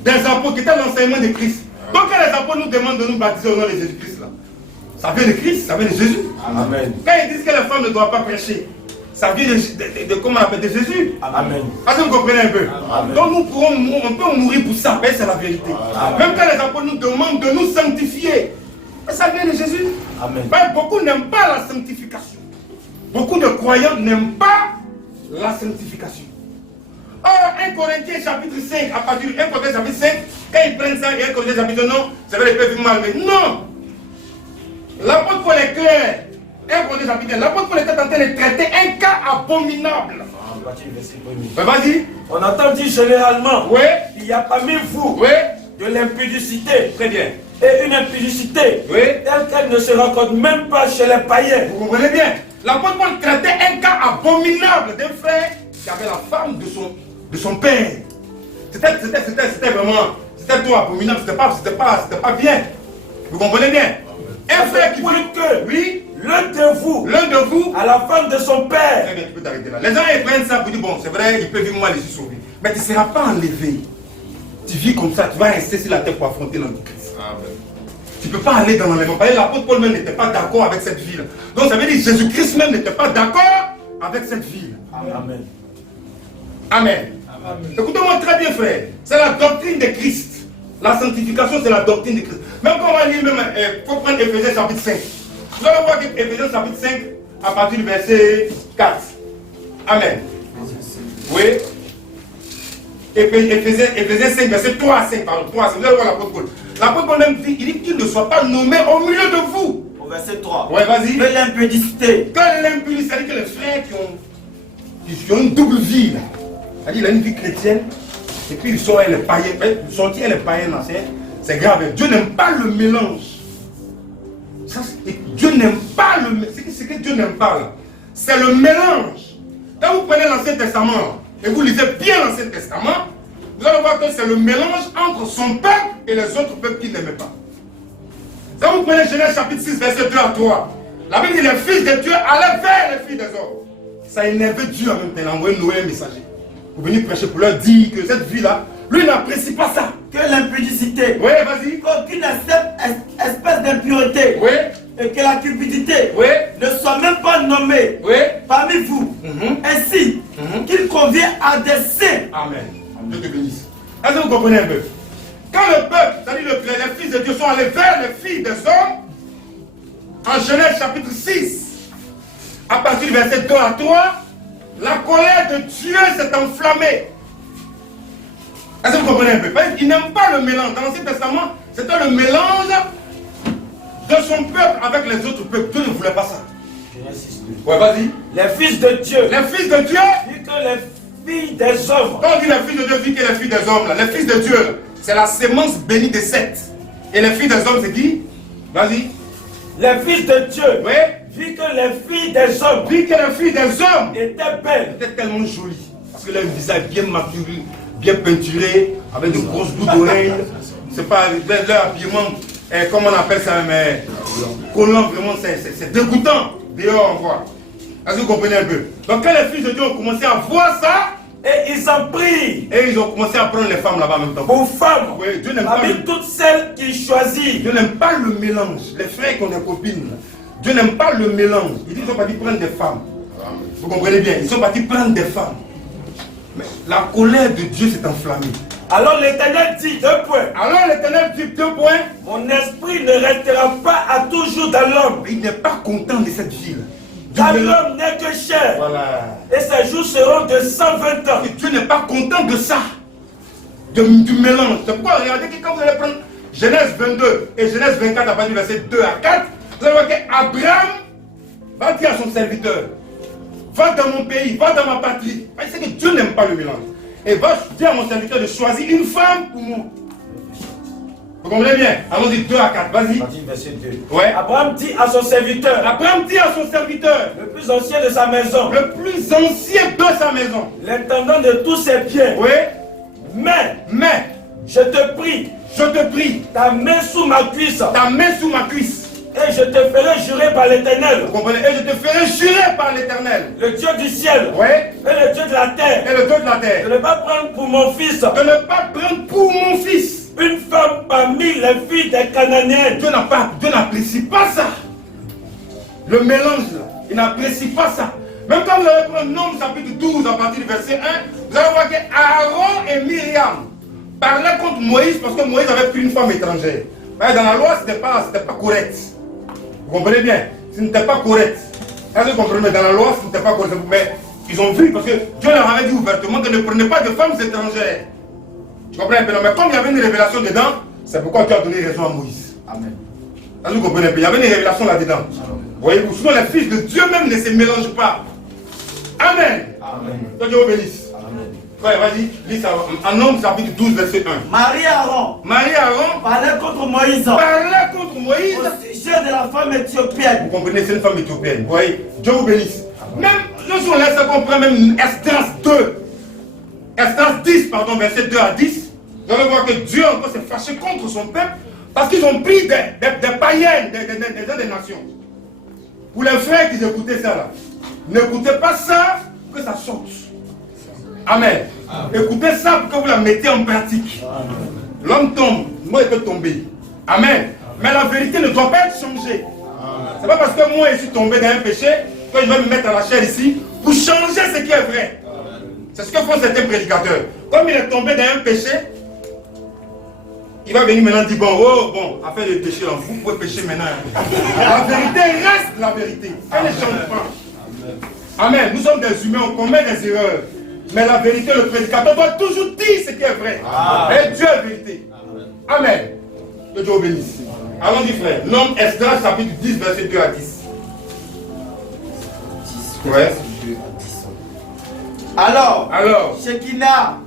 des apôtres, qui était l'enseignement de Christ. Donc quand les apôtres nous demandent de nous baptiser au nom de Jésus-Christ, là, ça vient de Christ, ça vient de Jésus. Amen. Quand ils disent que les femmes ne doivent pas prêcher, ça vient de comment on appelle, de Jésus. Amen. Est-ce que vous comprenez un peu? Amen. Donc on peut mourir pour ça, mais c'est la vérité. Amen. Même quand les apôtres nous demandent de nous sanctifier, ça vient de Jésus. Amen. Mais beaucoup n'aiment pas la sanctification. Beaucoup de croyants n'aiment pas la sanctification. Or, 1 Corinthiens chapitre 5, à partir de 1 Corinthiens chapitre 5, quand ils prennent ça, et 1 Corinthiens chapitre 2, non, c'est vrai, ils peuvent vivre mal, mais non! L'apôtre Paul est clair. 1 Corinthiens chapitre 1, l'apôtre Paul était en train de traiter un cas abominable. À partir du verset 1er. Ben, vas-y. On entend dire généralement, Oui. il y a parmi vous Oui. de l'impudicité. Très bien. Et une impudicité Oui. telle qu'elle ne se rencontre même pas chez les païens. Vous comprenez bien? L'apôtre Paul traitait un cas abominable d'un frère qui avait la femme de son père. C'était vraiment, c'était tout abominable, c'était pas bien. Vous comprenez bien? Un frère qui Plus que oui, l'un de vous à la femme de son père. très bien, tu peux t'arrêter là. Les gens ils prennent ça pour dire bon, c'est vrai, il peut vivre moi les yeux sauvés. Mais tu ne seras pas enlevé. Tu vis comme ça, tu vas rester sur la terre pour affronter l'Antichrist. Tu ne peux pas aller dans l'enlèvement. L'apôtre Paul même n'était pas d'accord avec cette vie. Donc ça veut dire que Jésus-Christ même n'était pas d'accord avec cette vie. Amen. Amen. Écoutez-moi très bien, frère. C'est la doctrine de Christ. La sanctification, c'est la doctrine de Christ. Même quand on va lire, il faut prendre Éphésiens chapitre 5. Vous allez voir que Éphésiens chapitre 5, à partir du verset 4. Amen. Oui. Éphésiens 5, verset 3 à 5, pardon. 3 à 5. Vous allez voir l'apôtre Paul. L'apôtre Paul même dit, il dit qu'il ne soit pas nommé au milieu de vous. Au verset 3. Ouais, vas-y. Que l'impudicité. Quand l'impudicité, c'est-à-dire que les frères qui ont une double vie, là. C'est-à-dire qu'il a une vie chrétienne, et puis ils sont les païens. Sortir les païens, c'est grave. Dieu n'aime pas le mélange. Ça, Dieu n'aime pas le mélange. C'est ce que Dieu n'aime pas là. C'est le mélange. Quand vous prenez l'Ancien Testament, et vous lisez bien l'Ancien Testament, vous allez voir que c'est le mélange entre son peuple et les autres peuples qu'il n'aimait pas. Quand vous prenez Genèse chapitre 6, verset 2 à 3, la Bible dit les fils de Dieu allaient vers les filles des hommes. Ça énervait Dieu en même temps, il a envoyé Noé un messager pour venir prêcher, pour leur dire que cette vie-là, lui n'apprécie pas ça. Que l'impudicité, Oui, vas-y. qu'aucune espèce d'impureté, Oui, et que la cupidité oui, ne soit même pas nommée oui. parmi vous. Ainsi qu'il convient à des saints. Amen. Dieu te bénisse. Est-ce que vous comprenez un peu? Quand le peuple, c'est-à-dire les fils de Dieu sont allés vers les filles des hommes, en Genèse chapitre 6, à partir du verset 2 à 3, la colère de Dieu s'est enflammée. Est-ce que vous comprenez un peu? Il n'aime pas le mélange. Dans l'Ancien Testament, c'était le mélange de son peuple avec les autres peuples. Dieu ne voulait pas ça. Ouais, vas-y. Les fils de Dieu, Les fils de Dieu, vu que les filles des hommes, quand on dit les fils de Dieu, vu que les filles des hommes, là, les fils de Dieu, c'est la sémence bénie des sept. Et les filles des hommes, c'est qui? Vas-y. les fils de Dieu, Oui. vu que les filles des hommes Vu que les filles des hommes étaient belles, étaient tellement jolies. Parce que leur visage bien maculé, bien peinturé, avec de grosses boucles d'oreilles. C'est pas leur habillement, comment on appelle ça, mais collant, vraiment, c'est dégoûtant. Dehors, on voit. Est-ce que vous comprenez un peu? Donc, quand les fils de Dieu ont commencé à voir ça, et ils en prient et ils ont commencé à prendre les femmes là-bas en même temps. pour femmes, Oui, Dieu n'aime pas parmi toutes celles qu'il choisit. Dieu n'aime pas le mélange. Les frères qu'on est copines, là, Dieu n'aime pas le mélange. Il dit qu'ils sont partis prendre des femmes. Vous comprenez bien? Ils sont partis prendre des femmes. Mais la colère de Dieu s'est enflammée. Alors l'Éternel dit, 2 points, Alors l'Éternel dit 2 points. mon esprit ne restera pas à toujours dans l'homme, Il n'est pas content de cette ville. car l'homme n'est que chair, Voilà. et ses jours seront de 120 ans. Et Dieu n'est pas content de ça. Du mélange. C'est pourquoi regardez que quand vous allez prendre Genèse 22 et Genèse 24 à partir du verset 2 à 4, vous allez voir qu'Abraham va dire à son serviteur, va dans mon pays, va dans ma patrie. Parce que Dieu n'aime pas le mélange. Et va dire à mon serviteur de choisir une femme pour moi. Vous comprenez bien? Allons-y 2 à 4, vas-y. Verset 2. Ouais. Abraham dit à son serviteur, Abraham dit à son serviteur, le plus ancien de sa maison, le plus ancien de sa maison. l'intendant de tous ses biens, Oui, mais je te prie, ta main sous ma cuisse, ta main sous ma cuisse. et je te ferai jurer par l'Éternel, Vous comprenez? Et je te ferai jurer par l'Éternel. le Dieu du ciel, Oui, et le Dieu de la terre, et le Dieu de la de terre. ne pas prendre pour mon fils De ne pas prendre pour mon fils. une femme parmi les filles des Cananéens. Dieu n'apprécie pas ça. Le mélange là, il n'apprécie pas ça. Même quand vous allez prendre Nombre chapitre 12 à partir du verset 1, vous allez voir que Aaron et Myriam parlaient contre Moïse parce que Moïse avait pris une femme étrangère. Mais dans la loi, ce n'était pas correct. Vous comprenez bien? Ce n'était pas correct. Est-ce que vous comprenez? Mais dans la loi, ce n'était pas correct. Mais ils ont vu parce que Dieu leur avait dit ouvertement que ne prenez pas de femmes étrangères. Tu comprends un peu? Mais comme il y avait une révélation dedans, c'est pourquoi Dieu a donné raison à Moïse. Amen. Est-ce que vous comprenez un peu? Il y avait une révélation là-dedans. Voyez-vous, souvent les fils de Dieu même ne se mélangent pas. Amen. Amen. Que Dieu vous bénisse. Amen. Ouais, vas-y, lis ça. En Nombre chapitre 12, verset 1. Marie-Aaron Marie-Aaron parlait contre Moïse parlait contre Moïse. au sujet de la femme éthiopienne. Vous comprenez, c'est une femme éthiopienne. Vous voyez, Dieu vous bénisse. Même, nous on laisse ça qu'on prend même Esdras 2. Esdras 10, pardon, verset 2 à 10. Vous allez voir que Dieu encore s'est fâché contre son peuple parce qu'ils ont pris des païennes, des gens des nations. Pour les frères qui écoutaient ça là, n'écoutez pas ça pour que ça sorte. Amen. Écoutez ça pour que vous la mettez en pratique. L'homme tombe, moi il peut tomber. Amen. Mais la vérité ne doit pas être changée. C'est pas parce que moi je suis tombé dans un péché que je vais me mettre à la chair ici pour changer ce qui est vrai. C'est ce que font certains prédicateurs. Comme il est tombé dans un péché, il va venir maintenant dire bon, afin de pécher, là, vous pouvez pécher maintenant. La vérité reste la vérité. Elle ne change pas. Amen. Nous sommes des humains, on commet des erreurs. Mais la vérité, le prédicateur doit toujours dire ce qui est vrai. Et Dieu est vérité. Amen. Que Dieu vous bénisse. Allons-y, frère. Nombre Esdras, chapitre 10, verset 2 à 10. Ouais. Alors, Shekinah,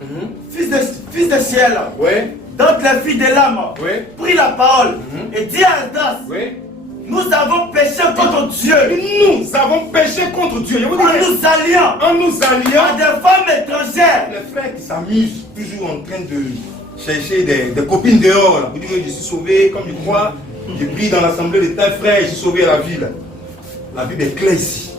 fils de ciel, Ouais. donc les filles de l'âme, Ouais. prit la parole et dit à Esdras, Ouais. Nous avons péché contre Dieu. Nous avons péché contre Dieu. Je vous dis, En nous alliant en nous à alliant, des femmes étrangères. les frères qui s'amusent toujours en train de chercher des copines dehors. Là. Vous dites, je suis sauvé, comme je crois. J'ai pris dans l'assemblée de tel frère et je suis sauvé à la ville. La Bible est claire ici.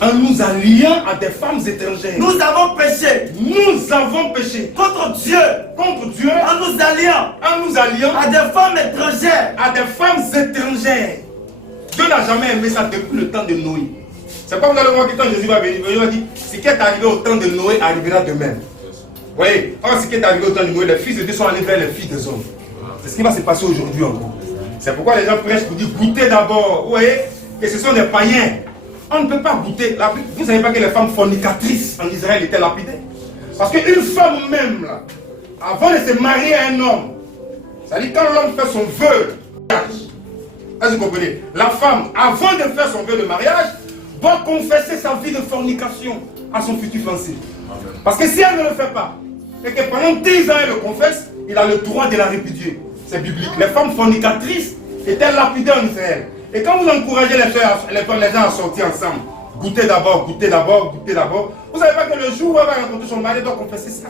En nous alliant à des femmes étrangères. Nous avons péché Nous avons péché contre Dieu. contre Dieu En nous alliant en nous alliant à des femmes étrangères. à des femmes étrangères. Dieu n'a jamais aimé ça depuis le temps de Noé. C'est pas vous allez voir que quand Jésus va venir, il va dire, ce qui est arrivé au temps de Noé arrivera de même. Vous voyez, or ce qui est arrivé au temps de Noé, les fils de Dieu sont allés vers les filles des hommes. C'est ce qui va se passer aujourd'hui encore. C'est pourquoi les gens prêchent pour dire, goûtez d'abord. Vous voyez, que ce sont des païens. On ne peut pas goûter. Vous ne savez pas que les femmes fornicatrices en Israël étaient lapidées. Parce qu'une femme même, là, avant de se marier à un homme, c'est-à-dire quand l'homme fait son vœu de mariage, est-ce que vous comprenez? La femme, avant de faire son vœu de mariage, doit confesser sa vie de fornication à son futur fiancé. Parce que si elle ne le fait pas, et que pendant 10 ans elle le confesse, il a le droit de la répudier. C'est biblique. Les femmes fornicatrices étaient lapidées en Israël. Et quand vous encouragez les gens à sortir ensemble, goûtez d'abord, goûtez d'abord, goûtez d'abord, vous ne savez pas que le jour où elle va rencontrer son mari, elle doit confesser ça.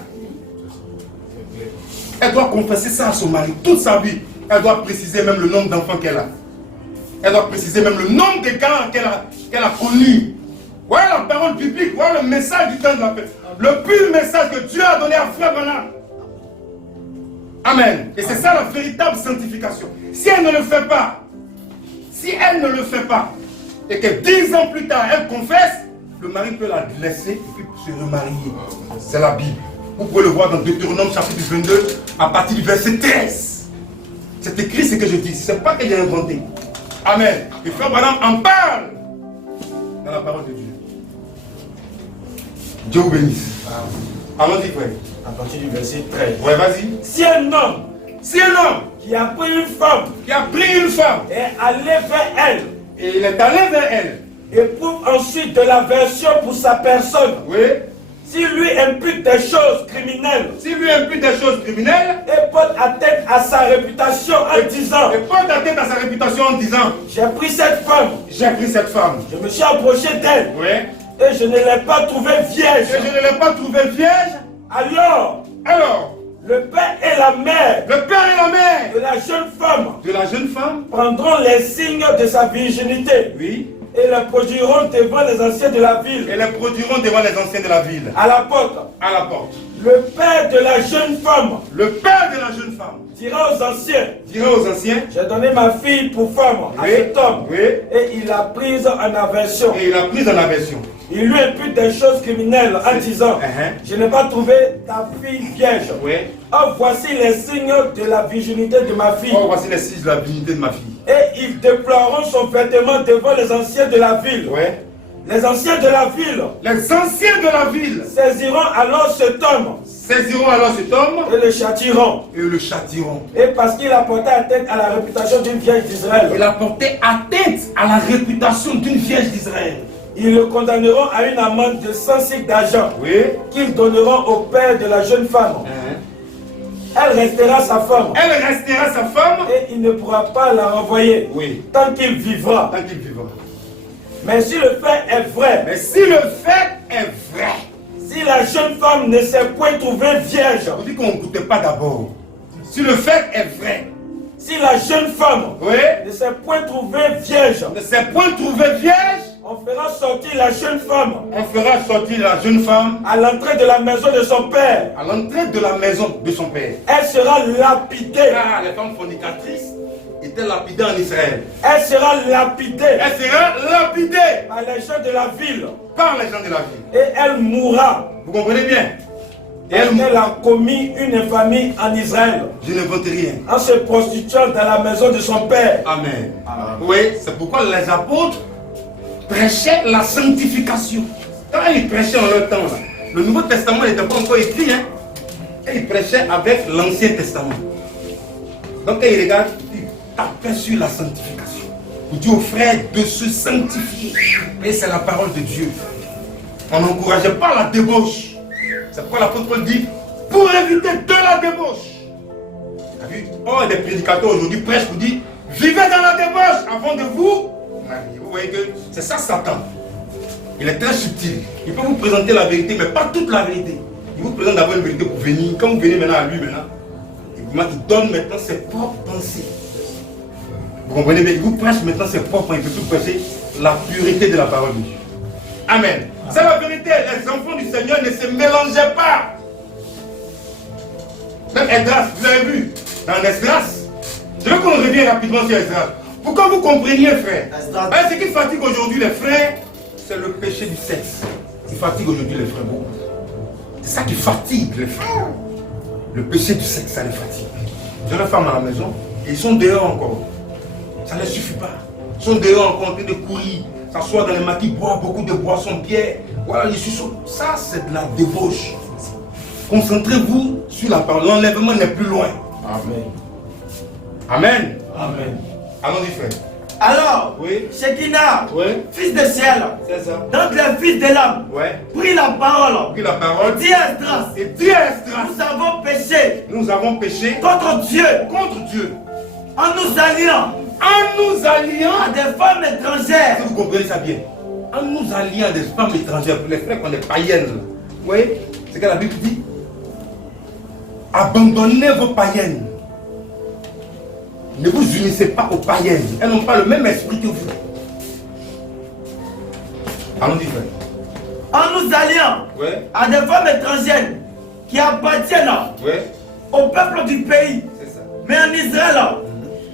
Elle doit confesser ça à son mari toute sa vie. Elle doit préciser même le nombre d'enfants qu'elle a. Elle doit préciser même le nombre de gars qu'elle a connus. Voilà la parole biblique, voilà le message du temps de la paix. Le pur message que Dieu a donné à Frère Branham. Amen. Et c'est ça la véritable sanctification. Si elle ne le fait pas, et que 10 ans plus tard, elle confesse, le mari peut la laisser et puis se remarier. C'est la Bible. Vous pouvez le voir dans Deutéronome chapitre 22, à partir du verset 13. C'est écrit ce que je dis, ce n'est pas que j'ai inventé. Amen. Et Frère Branham en parle dans la parole de Dieu. Dieu vous bénisse. Allons-y, frère. À partir du verset 13. Ouais, vas-y. Si un homme qui a pris une femme est allé vers elle et il est allé vers elle, éprouve ensuite de l'aversion pour sa personne, oui, s'il lui impute des choses criminelles s'il lui impute des choses criminelles, et porte atteinte à sa réputation en disant, et porte atteinte à sa réputation en disant, j'ai pris cette femme, j'ai pris cette femme, je me suis approché d'elle oui, et je ne l'ai pas trouvée vierge, et je ne l'ai pas trouvée vierge, alors le père et la mère de la jeune femme prendront les signes de sa virginité, oui, et les produiront devant les anciens de la ville, et les produiront devant les anciens de la ville, à la porte. Le père de la jeune femme dira aux anciens, j'ai donné ma fille pour femme à cet homme, oui, et il l'a prise en aversion. Il lui impute des choses criminelles en disant, je n'ai pas trouvé ta fille vierge. oui. Oh, voici les signes de la virginité de ma fille. Oh, voici les signes de la virginité de ma fille. Et ils déploreront son vêtement devant les anciens de la ville. Oui. Les anciens de la ville saisiront alors cet homme et le châtiront. Et parce qu'il a porté atteinte à la réputation d'une vierge d'Israël, ils le condamneront à une amende de 100 cycles d'argent, oui, qu'ils donneront au père de la jeune femme. Elle restera sa femme. Et il ne pourra pas la renvoyer, oui, tant qu'il vivra. Mais si le fait est vrai, si la jeune femme ne s'est point trouvée vierge, on dit qu'on ne goûtait pas d'abord. Si le fait est vrai, si la jeune femme oui, ne s'est point trouvée vierge, on fera sortir la jeune femme à l'entrée de la maison de son père. Elle sera lapidée. Ah, les femmes fornicatrices étaient lapidées en Israël. Elle sera lapidée Par les gens de la ville. Et Et elle mourra. vous comprenez bien? Et Elle a commis une infamie en Israël je n'invente rien. en se prostituant dans la maison de son père. Amen. Oui, c'est pourquoi les apôtres prêchaient la sanctification. Quand ils prêchaient en leur temps, là, le Nouveau Testament n'était pas encore écrit, hein, et ils prêchaient avec l'Ancien Testament. Donc quand ils regardent, ils tapaient sur la sanctification. Ils disent aux frères de se sanctifier. Et c'est la parole de Dieu. On n'encourageait pas la débauche. C'est pourquoi l'apôtre Paul dit, pour éviter de la débauche. Oh, des prédicateurs aujourd'hui prêchent pour dire, Vivez dans la débauche avant de vous marier. Vous voyez que c'est ça Satan. Il est très subtil. Il peut vous présenter la vérité, mais pas toute la vérité. Il vous présente d'abord une vérité pour venir. Quand vous venez maintenant à lui, il donne maintenant ses propres pensées. Vous comprenez bien? Il vous prêche maintenant ses propres. Il peut tout prêcher la pureté de la parole de Dieu. Amen. C'est la vérité. Les enfants du Seigneur ne se mélangeaient pas. Même Esdras, vous avez vu, dans Esdras, je veux qu'on revienne rapidement sur Esdras. Pour que vous compreniez, frère. Ce qui fatigue aujourd'hui les frères, c'est le péché du sexe. Qui fatigue aujourd'hui les frères beaucoup. C'est ça qui fatigue les frères. Le péché du sexe, ça les fatigue. J'ai une femme à la maison, et ils sont dehors encore. Ça ne les suffit pas. Ils sont dehors encore en train de courir, s'asseoir dans les maquis, boire beaucoup de boissons, bière. Voilà, je suis chaud. Ça, c'est de la débauche. Concentrez-vous sur la parole. L'enlèvement n'est plus loin. Amen. Amen. Amen. Allons-y, frère. Alors, Oui. Shekinah, Oui. fils de ciel, C'est ça. donc les fils de l'âme, Ouais. pris la parole, Pris la parole. dis à Esdras, Et dis à Esdras, nous avons péché nous avons péché contre Dieu contre Dieu. en nous alliant En nous alliant. à des femmes étrangères. Si vous comprenez ça bien. En nous alliant à des femmes étrangères, pour les frères qu'on est païennes. Là. Vous voyez? C'est ce que la Bible dit. Abandonnez vos païennes. Ne vous unissez pas aux païennes. Elles n'ont pas le même esprit que vous. Allons-y, frère. En nous alliant Ouais. à des femmes étrangères qui appartiennent Ouais. au peuple du pays. C'est ça. Mais en Israël,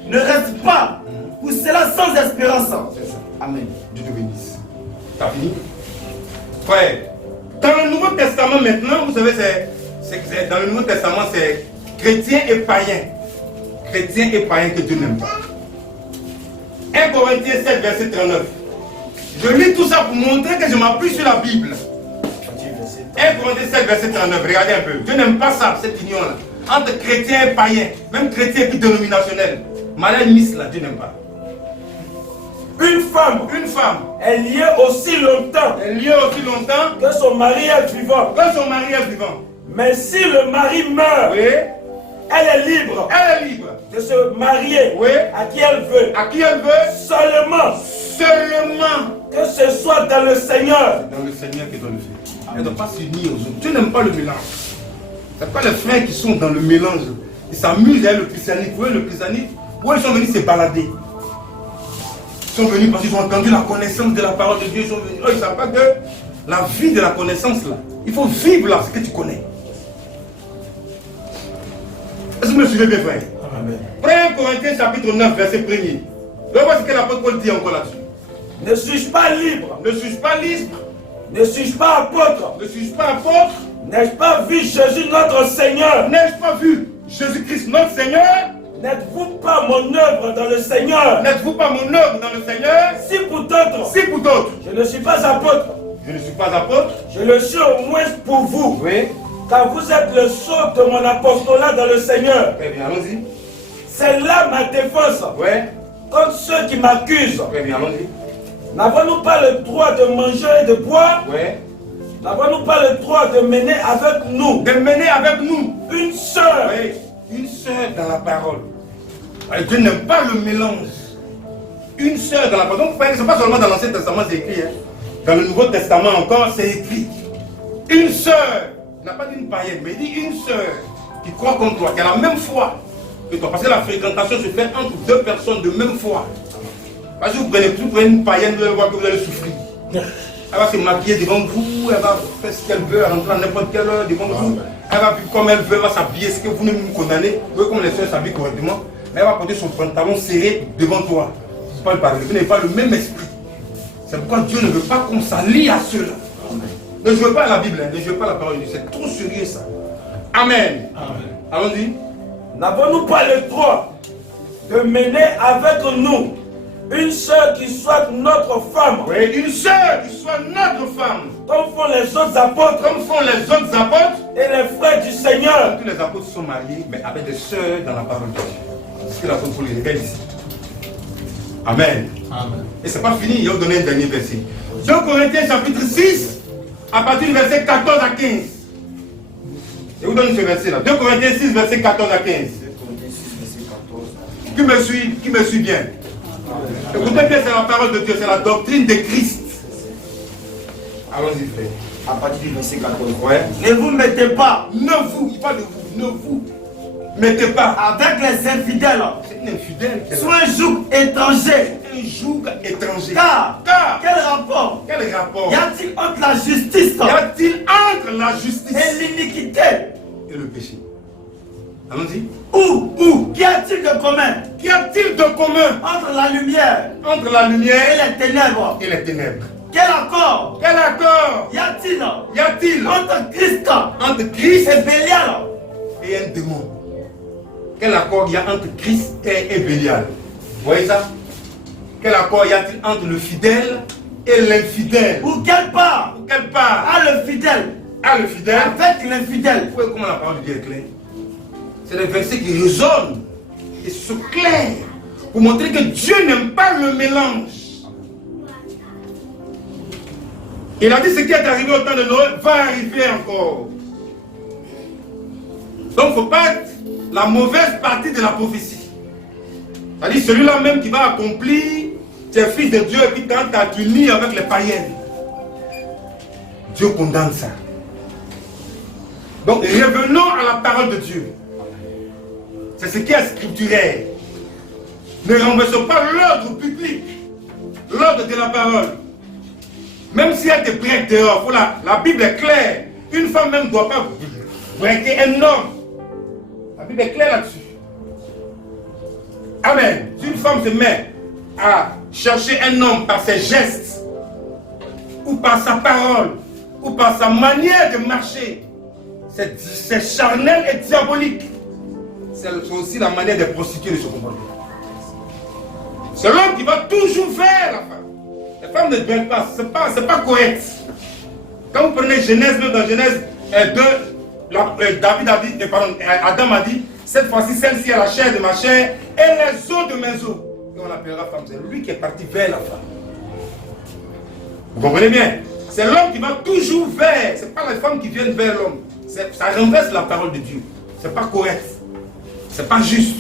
ne reste pas pour cela sans espérance. C'est ça. Amen. Dieu te bénisse. T'as fini? Frère, dans le Nouveau Testament maintenant, vous savez, dans le Nouveau Testament, c'est chrétien et païen. Chrétien et païen que Dieu n'aime pas. 1 Corinthiens 7, verset 39. Je lis tout ça pour montrer que je m'appuie sur la Bible. 1 Corinthiens 7, verset 39. Regardez un peu. Dieu n'aime pas ça, cette union-là. Entre chrétien et païen, même chrétien et puis dénominationnel. Malade Miss là, Dieu n'aime pas. Une femme est liée aussi longtemps Elle liée aussi longtemps que son mari est vivant. que son mari est vivant. Mais si le mari meurt, Oui, elle est libre elle est libre. de se marier Oui. à qui elle veut. À qui elle veut? Seulement Seulement que ce soit dans le Seigneur. dans le Seigneur qui doit le faire. Elle ne doit pas s'unir aux autres. Dieu n'aime pas le mélange. C'est pas les frères qui sont dans le mélange. Ils s'amusent avec le christianisme. Vous voyez le christianisme? Où ils sont venus se balader? Ils sont venus parce qu'ils ont entendu la connaissance de la parole de Dieu. Ils sont venus. Ils ne savent pas que la vie de la connaissance là, il faut vivre là ce que tu connais. Est-ce que vous me suivez bien, frère? Amen. 1 Corinthiens chapitre 9, verset 1er. Voyez ce que l'apôtre Paul dit encore là-dessus. Ne suis-je pas libre? Ne suis-je pas libre? Ne suis-je pas apôtre? Ne suis-je pas apôtre? N'ai-je pas vu Jésus notre Seigneur? N'ai-je pas vu Jésus-Christ notre Seigneur? N'êtes-vous pas mon œuvre dans le Seigneur? N'êtes-vous pas mon œuvre dans le Seigneur? Si pour d'autres, Si pour d'autres, je ne suis pas apôtre, je ne suis pas apôtre. je le suis au moins pour vous, Oui. car vous êtes le sceau de mon apostolat dans le Seigneur. Très bien, allons-y. C'est là ma défense Oui. contre ceux qui m'accusent. Très bien, allons-y. N'avons-nous pas le droit de manger et de boire? Oui. N'avons-nous pas le droit de mener avec nous De mener avec nous. une sœur? Oui. Une sœur dans la parole. Et Dieu n'aime pas le mélange. Une sœur dans la parole. Donc, ce n'est pas seulement dans l'Ancien Testament, c'est écrit. Hein. Dans le Nouveau Testament encore, c'est écrit. Une sœur. Il n'a pas dit une païenne, mais il dit une sœur qui croit comme toi, qui a la même foi que toi. Parce que la fréquentation se fait entre deux personnes de même foi. Parce que vous prenez une païenne, vous allez voir que vous allez souffrir. Elle va se maquiller devant vous, elle va faire ce qu'elle veut, elle rentrer à n'importe quelle heure devant vous. Elle va vivre comme elle veut, elle va s'habiller, ce que vous ne nous condamnez. Vous voyez comme les soeurs s'habillent correctement. Mais elle va porter son pantalon serré devant toi. C'est pas le pareil, vous n'avez pas le même esprit. C'est pourquoi Dieu ne veut pas qu'on s'allie à ceux-là. Ne jouez pas à la Bible, hein, ne jouez pas à la parole de Dieu. C'est trop sérieux ça. Amen. Allons-y. N'avons-nous pas le droit de mener avec nous une sœur qui soit notre femme, Oui, une sœur qui soit notre femme, comme font les autres apôtres comme font les autres apôtres? et les frères du Seigneur? Tous les apôtres sont mariés, mais avec des sœurs dans la parole de Dieu. C'est ce que l'apôtre Paul révèle ici. Amen. Amen. Et c'est pas fini, il va vous donner un dernier verset. 2 Corinthiens chapitre 6, à partir du verset 14 à 15. Je vous donne ce verset là. 2 Corinthiens 6, verset 14 à 15. 2 Corinthiens 6, verset 14 à 15. Qui me suit bien? Écoutez bien, c'est la parole de Dieu, c'est la doctrine de Christ. Allons-y, frère. À partir du verset 14. Ouais. Ne vous mettez pas. Il parle de vous, ne vous mettez pas Avec les infidèles. C'est une infidèle. Sur un joug étranger. Un joug étranger. Car quel rapport Quel rapport y a-t-il entre la justice y a-t-il entre la justice et l'iniquité et le péché? Allons-y. Où qu'y a-t-il de commun Qu'y a-t-il de commun entre la lumière entre la et lumière les ténèbres? et les ténèbres? Quel accord Quel accord y a-t-il y a-t-il entre Christ entre Christ et Bélial? et un démon? Quel accord y a entre Christ et Bélial? Vous voyez ça? Quel accord y a-t-il entre le fidèle et l'infidèle? Ou quelle part Quelle part a le fidèle a le fidèle avec l'infidèle? Vous voyez comment la parole de Dieu est claire? C'est des versets qui résonnent et sont clairs pour montrer que Dieu n'aime pas le mélange. Il a dit ce qui est arrivé au temps de Noé va arriver encore. Donc il ne faut pas être la mauvaise partie de la prophétie. C'est-à-dire celui-là même qui va accomplir ses fils de Dieu et puis quand tu as uni avec les païens. Dieu condamne ça. Donc revenons à la parole de Dieu. C'est ce qui est scripturaire. Ne renversons pas l'ordre public, l'ordre de la parole. Même si elle te break dehors, la Bible est claire. Une femme même ne doit pas breaker un homme. La Bible est claire là-dessus. Amen. Si une femme se met à chercher un homme par ses gestes, ou par sa parole, ou par sa manière de marcher, c'est charnel et diabolique. C'est aussi la manière de prostituer de se comporter. C'est l'homme qui va toujours vers la femme. Les femmes ne viennent pas, c'est pas correct. Quand vous prenez Genèse, même dans Genèse 2, Adam a dit, cette fois-ci, celle-ci a la chair de ma chair et les os de mes os. Et on l'appellera femme. C'est lui qui est parti vers la femme. Vous comprenez bien? C'est l'homme qui va toujours vers. Ce n'est pas les femmes qui viennent vers l'homme. Ça renverse la parole de Dieu. Ce n'est pas correct. Ce n'est pas juste.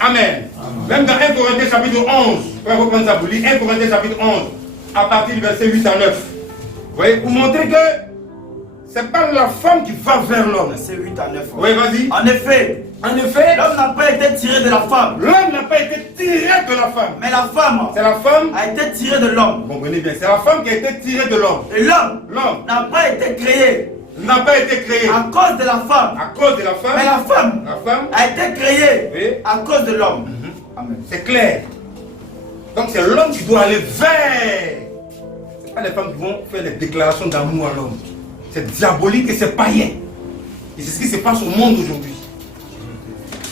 Amen. Même dans 1 Corinthiens chapitre 11, on va reprendre ça pour lire, 1 Corinthiens chapitre 11, à partir du verset 8 à 9. Vous voyez, pour montrer que ce n'est pas la femme qui va vers l'homme. Verset 8 à 9. Oui, vas-y. En effet, l'homme n'a pas été tiré de la femme. L'homme n'a pas été tiré de la femme. Mais la femme C'est la femme a été tirée de l'homme. Vous comprenez bien, c'est la femme qui a été tirée de l'homme. Et l'homme L'homme n'a pas été créé n'a pas été créé à cause de la femme. à cause de la femme. Mais la femme a été créée Oui. à cause de l'homme. Amen. C'est clair. Donc c'est l'homme qui doit aller vers. Ce n'est pas les femmes qui vont faire des déclarations d'amour à l'homme. C'est diabolique et c'est païen. Et c'est ce qui se passe au monde aujourd'hui.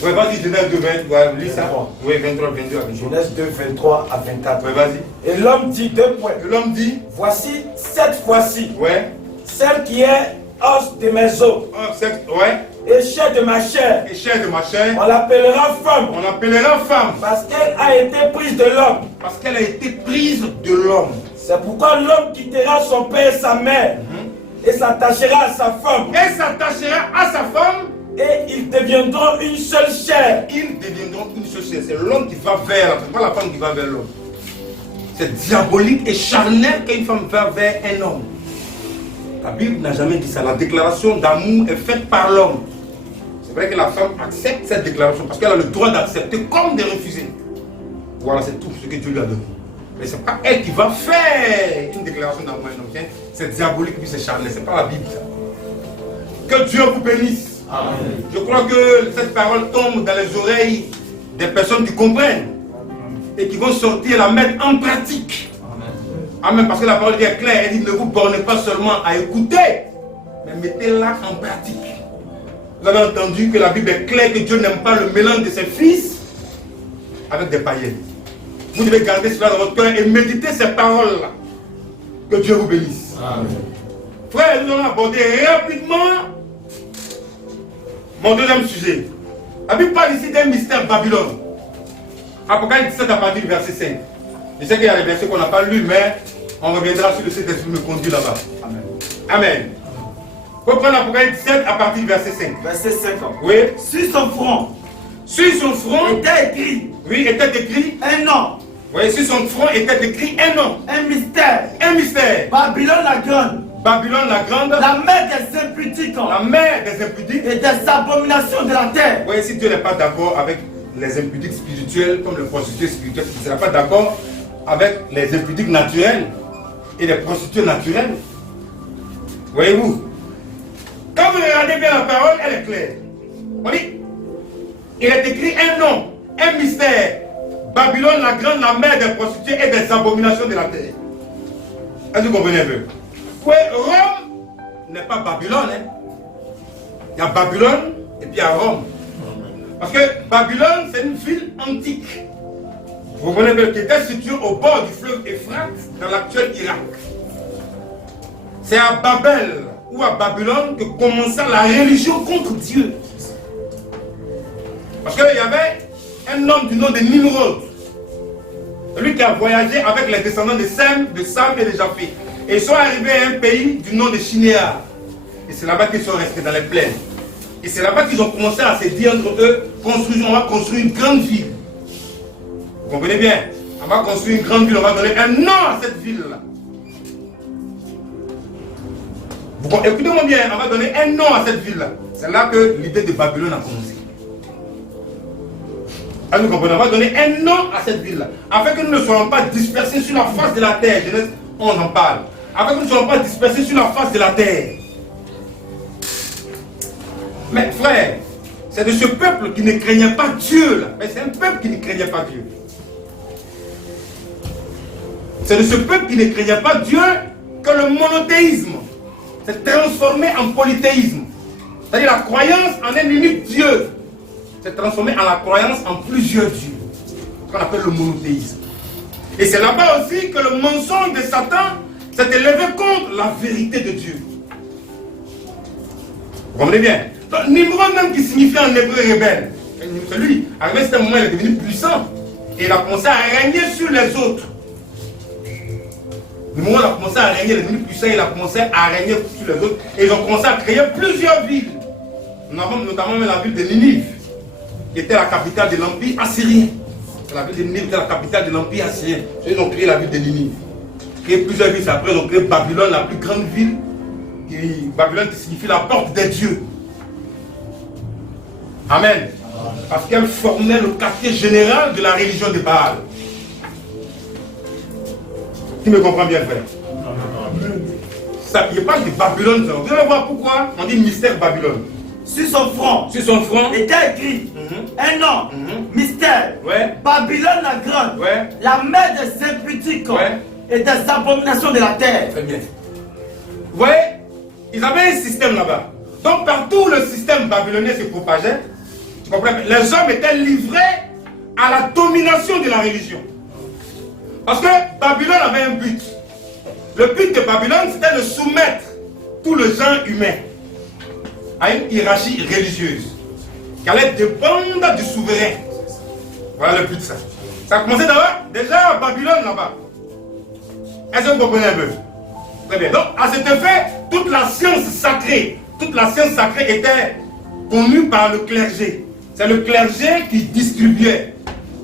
Oui, vas-y, Genèse 2, 20, lis ça. Oui, 23, 22 à 23. Genèse 2, 23 à 24. Oui, vas-y. Et l'homme dit deux points. Et l'homme dit, Voici cette fois-ci, ouais, celle qui est os de mes os ouais, et chair de ma chair. et chair de ma chair, On l'appellera femme on l'appellera femme parce qu'elle a été prise de l'homme. parce qu'elle a été prise de l'homme. C'est pourquoi l'homme quittera son père et sa mère et s'attachera à sa femme. Elle s'attachera à sa femme. Et ils deviendront une seule chair. Ils deviendront une seule chair. C'est l'homme qui va vers la femme, pas la femme qui va vers l'homme. C'est diabolique et charnel qu'une femme va vers un homme. La Bible n'a jamais dit ça. La déclaration d'amour est faite par l'homme. C'est vrai que la femme accepte cette déclaration parce qu'elle a le droit d'accepter comme de refuser. Voilà, c'est tout ce que Dieu lui a donné. Mais ce n'est pas elle qui va faire une déclaration d'amour à un homme. C'est diabolique et puis c'est charnel. Ce n'est pas la Bible ça. Que Dieu vous bénisse. Amen. Je crois que cette parole tombe dans les oreilles des personnes qui comprennent et qui vont sortir et la mettre en pratique. Amen. Parce que la parole est claire. Elle dit ne vous bornez pas seulement à écouter, mais mettez-la en pratique. Vous avez entendu que la Bible est claire que Dieu n'aime pas le mélange de ses fils avec des païens. Vous devez garder cela dans votre cœur et méditer ces paroles-là. Que Dieu vous bénisse. Amen. Frère, nous allons aborder rapidement mon deuxième sujet. La Bible parle ici d'un mystère Babylone. Apocalypse 17 à partir du verset 5. Je sais qu'il y a des versets qu'on n'a pas lus, mais on reviendra sur le Saint-Esprit me conduit là-bas. Amen. Amen. Vous prenez Apocalypse 17 à partir du verset 5. Verset 5. Oui. Sur son front, Sur son front était écrit. Oui, était écrit un nom. Oui, sur son front était écrit un nom. Un mystère. Un mystère. Babylone la grande. Babylone la grande. La mère des impudiques. La mère des impudiques. Et des abominations de la terre. Oui, si Dieu n'est pas d'accord avec les impudiques spirituels, comme les prostituées spirituelles, il ne sera pas d'accord avec les impudiques naturels et les prostituées naturelles. Voyez-vous? Quand vous regardez bien la parole, elle est claire. On dit, il est écrit un nom, un mystère. Babylone la grande, la mère des prostituées et des abominations de la terre. Est-ce que vous comprenez un peu? Oui, Rome n'est pas Babylone. Hein. Il y a Babylone et puis il y a Rome. Parce que Babylone, c'est une ville antique. Vous comprenez bien, qui était située au bord du fleuve Euphrate, dans l'actuel Irak. C'est à Babel ou à Babylone que commença la religion contre Dieu. Parce qu'il y avait un homme du nom de Nimrod. Lui qui a voyagé avec les descendants de Sem, de Sam et de Japheth. Et ils sont arrivés à un pays du nom de Shinéar. Et c'est là-bas qu'ils sont restés dans les plaines. Et c'est là-bas qu'ils ont commencé à se dire entre eux, on va construire une grande ville. Vous comprenez bien? On va construire une grande ville, on va donner un nom à cette ville-là. Écoutez-moi bien, on va donner un nom à cette ville-là. C'est là que l'idée de Babylone a commencé. Alors, vous comprenez, on va donner un nom à cette ville-là. Afin que nous ne soyons pas dispersés sur la face de la terre. Genèse, on en parle. Afin que nous ne soyons pas dispersés sur la face de la terre. Mais frère, c'est de ce peuple qui ne craignait pas Dieu là. Mais c'est un peuple qui ne craignait pas Dieu. C'est de ce peuple qui ne craignait pas Dieu que le monothéisme s'est transformé en polythéisme. C'est-à-dire la croyance en un unique Dieu s'est transformée en la croyance en plusieurs dieux. Ce qu'on appelle le monothéisme. Et c'est là-bas aussi que le mensonge de Satan s'est élevé contre la vérité de Dieu. Vous comprenez bien? Donc, Nimrod même qui signifie en hébreu rebelle. C'est lui, arrivé à ce moment, il est devenu puissant. Et il a commencé à régner sur les autres. Nimrod a commencé à régner, il est devenu puissant, il a commencé à régner sur les autres. Et ils ont commencé à créer plusieurs villes. Notamment la ville de Ninive, qui était la capitale de l'Empire assyrien. La ville de Ninive était la capitale de l'Empire assyrien. Ils ont créé la ville de Ninive. Créé plusieurs villes, après ils ont créé Babylone, la plus grande ville. Babylone qui signifie la porte des dieux. Amen. Parce qu'elle formait le quartier général de la religion de Baal. Qui me comprend bien, frère? Ça, il parle de Babylone. Vous allez voir pourquoi on dit mystère Babylone. Sur son front. Sur son front. Était écrit un nom. Mystère. Ouais. Babylone la grande. Ouais. La mère des impudiques. Ouais. Et des abominations de la terre. Très bien. Vous voyez, ils avaient un système là-bas. Donc partout le système babylonien se propageait. Tu comprends? Les hommes étaient livrés à la domination de la religion. Parce que Babylone avait un but. Le but de Babylone, c'était de soumettre tout le genre humain à une hiérarchie religieuse qui allait dépendre du souverain. Voilà le but de ça. Ça a commencé d'abord déjà à Babylone là-bas. Est-ce que vous comprenez un peu? Très bien. Donc, à cet effet, toute la science sacrée était connue par le clergé. C'est le clergé qui distribuait.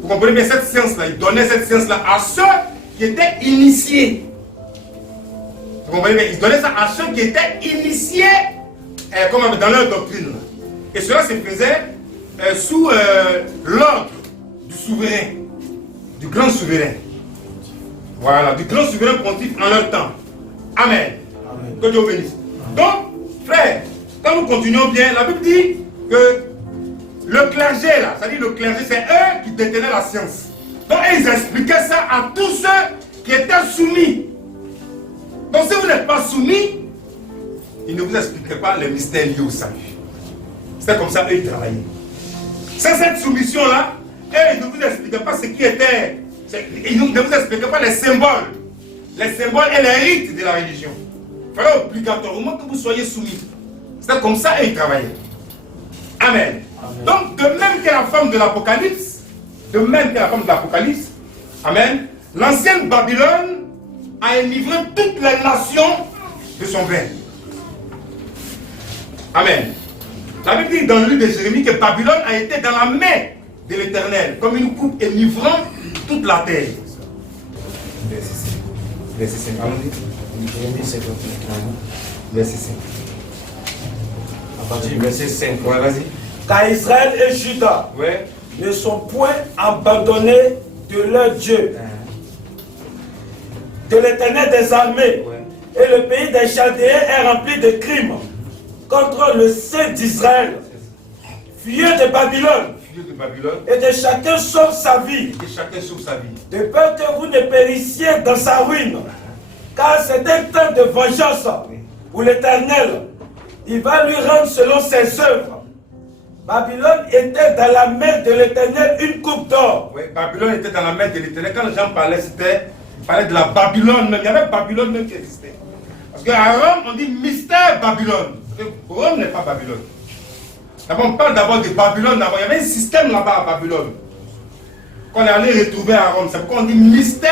Vous comprenez bien cette science-là? Il donnait cette science-là à ceux qui étaient initiés. Vous comprenez bien? Il donnait ça à ceux qui étaient initiés comme dans leur doctrine. Et cela se faisait sous l'ordre du souverain, du grand souverain. Voilà, du grand souverain pontife en leur temps. Amen. Amen. Que Dieu vous bénisse. Donc, frère, quand nous continuons bien, la Bible dit que le clergé, là, c'est-à-dire le clergé, c'est eux qui détenaient la science. Donc, ils expliquaient ça à tous ceux qui étaient soumis. Donc, si vous n'êtes pas soumis, ils ne vous expliqueraient pas les mystères liés au salut. C'est comme ça qu'ils travaillaient. Sans cette soumission-là, ils ne vous expliquaient pas ce qui était. Ils ne vous expliquaient pas les symboles. Les symboles et les rites de la religion. Il fallait obligatoirement que vous soyez soumis. C'est comme ça qu'ils travaillaient. Amen. Amen. Donc, de même que la femme de l'Apocalypse, amen, l'ancienne Babylone a enivré toutes les nations de son vin. Amen. La Bible dit dans le livre de Jérémie que Babylone a été dans la main de l'Éternel, comme une coupe enivrant toute la terre. Verset 5. Allons-y. Jérémie 51. Verset 5. À partir du verset 5. Ouais, vas-y. Car Israël et Juda Ouais. ne sont point abandonnés de leur Dieu, de l'Éternel des armées. Ouais. Et le pays des Chaldéens est rempli de crimes contre le Saint d'Israël. Fuyez de Babylone, Fuyez de Babylone. et de chacun sauve sa vie, Et chacun sauve sa vie. de peur que vous ne périssiez dans sa ruine. Car c'est un temps de vengeance pour l'Éternel. Il va lui rendre selon ses œuvres. Babylone était dans la main de l'Éternel une coupe d'or. Ouais, Babylone était dans la main de l'Éternel. Quand les gens parlaient, ils parlaient de la Babylone même. Il y avait Babylone même qui existait. Parce qu'à Rome, on dit mystère Babylone. Parce que Rome n'est pas Babylone. D'abord, on parle d'abord de Babylone. D'abord, il y avait un système là-bas à Babylone. Qu'on est allé retrouver à Rome. C'est pourquoi on dit mystère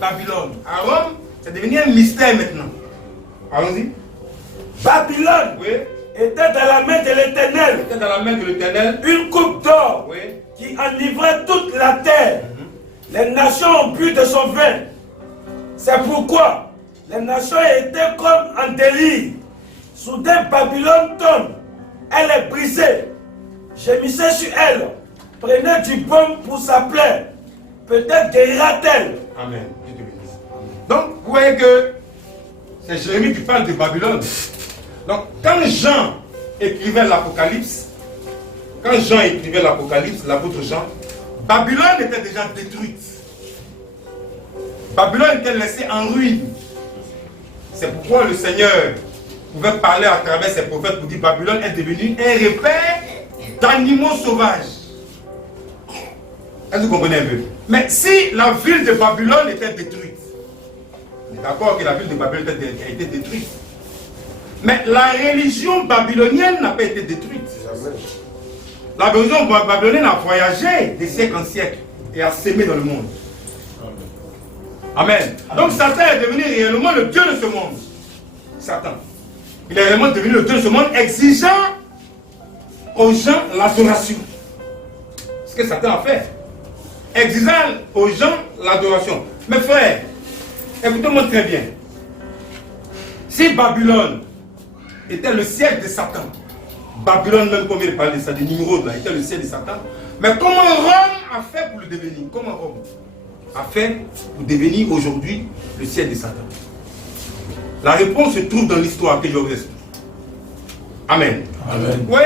Babylone. À Rome, c'est devenu un mystère maintenant. Allons-y. Babylone Oui. était dans la main de l'Éternel Était dans la main de l'Éternel. une coupe d'or Oui. qui enivrait toute la terre. Les nations ont bu de son vin. C'est pourquoi les nations étaient comme en délire. Soudain Babylone tombe. Elle est brisée. Gémissez sur elle. Prenez du baume pour sa plaie. Peut-être guérira-t-elle. Amen. Dieu te bénisse. Donc, vous voyez que c'est Jérémie qui parle de Babylone. Donc, quand Jean écrivait l'Apocalypse, l'apôtre Jean, Babylone était déjà détruite. Babylone était laissée en ruine. C'est pourquoi le Seigneur pouvait parler à travers ses prophètes pour dire Babylone est devenue un repère d'animaux sauvages. Est-ce que vous comprenez un peu? Mais si la ville de Babylone était détruite, on est d'accord que la ville de Babylone a été détruite. Mais la religion babylonienne n'a pas été détruite. La religion babylonienne a voyagé de siècle en siècle et a sémé dans le monde. Amen. Donc Satan est devenu réellement le Dieu de ce monde. Satan. Il est réellement devenu le Dieu de ce monde, exigeant aux gens l'adoration. Ce que Satan a fait. Exigeant aux gens l'adoration. Mes frères, écoutez-moi très bien. Si Babylone était le siège de Satan, Babylone, même comme il parlait de ça, de Nimrod, là, était le siège de Satan. Mais comment Rome a fait pour le devenir? Comment Rome a fait pour devenir aujourd'hui le siège de Satan? La réponse se trouve dans l'histoire que je vous explique. Amen. Amen. Oui,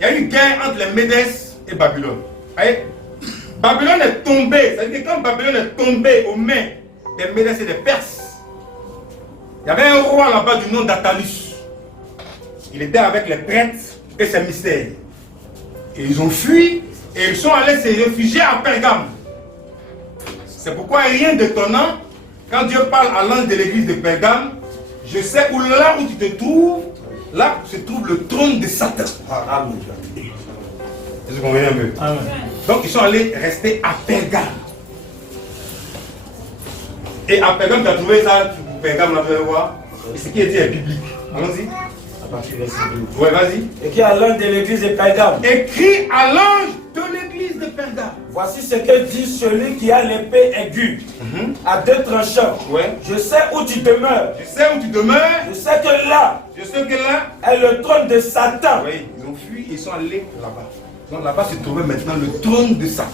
il y a eu une guerre entre les Médès et Babylone. Voyez? Babylone est tombée. C'est-à-dire que quand Babylone est tombée aux mains des Médès et des Perses, il y avait un roi là-bas du nom d'Attalus. Il était avec les prêtres et ses mystères. Et ils ont fui et ils sont allés se réfugier à Pergame. C'est pourquoi rien d'étonnant, quand Dieu parle à l'ange de l'église de Pergame, je sais où là où tu te trouves, là se trouve le trône de Satan. Amen. Est-ce que vous comprenez un peu? Amen. Donc ils sont allés rester à Pergame. Et à Pergame, tu as trouvé ça, Pergame, là, tu vas voir. Ce qui est dit est biblique. Allons-y. À partir du verset 12. Ouais, vas-y. Écrit à l'ange de l'église de Pergame. Écrit à l'ange de l'église de Pergame. Voici ce que dit celui qui a l'épée aiguë à deux tranchants. Ouais. Je sais où tu demeures. Je sais où tu demeures. Je sais que là Je sais que là. est le trône de Satan. Oui, ils ont fui et ils sont allés là-bas. Donc là-bas se trouvait maintenant le trône de Satan.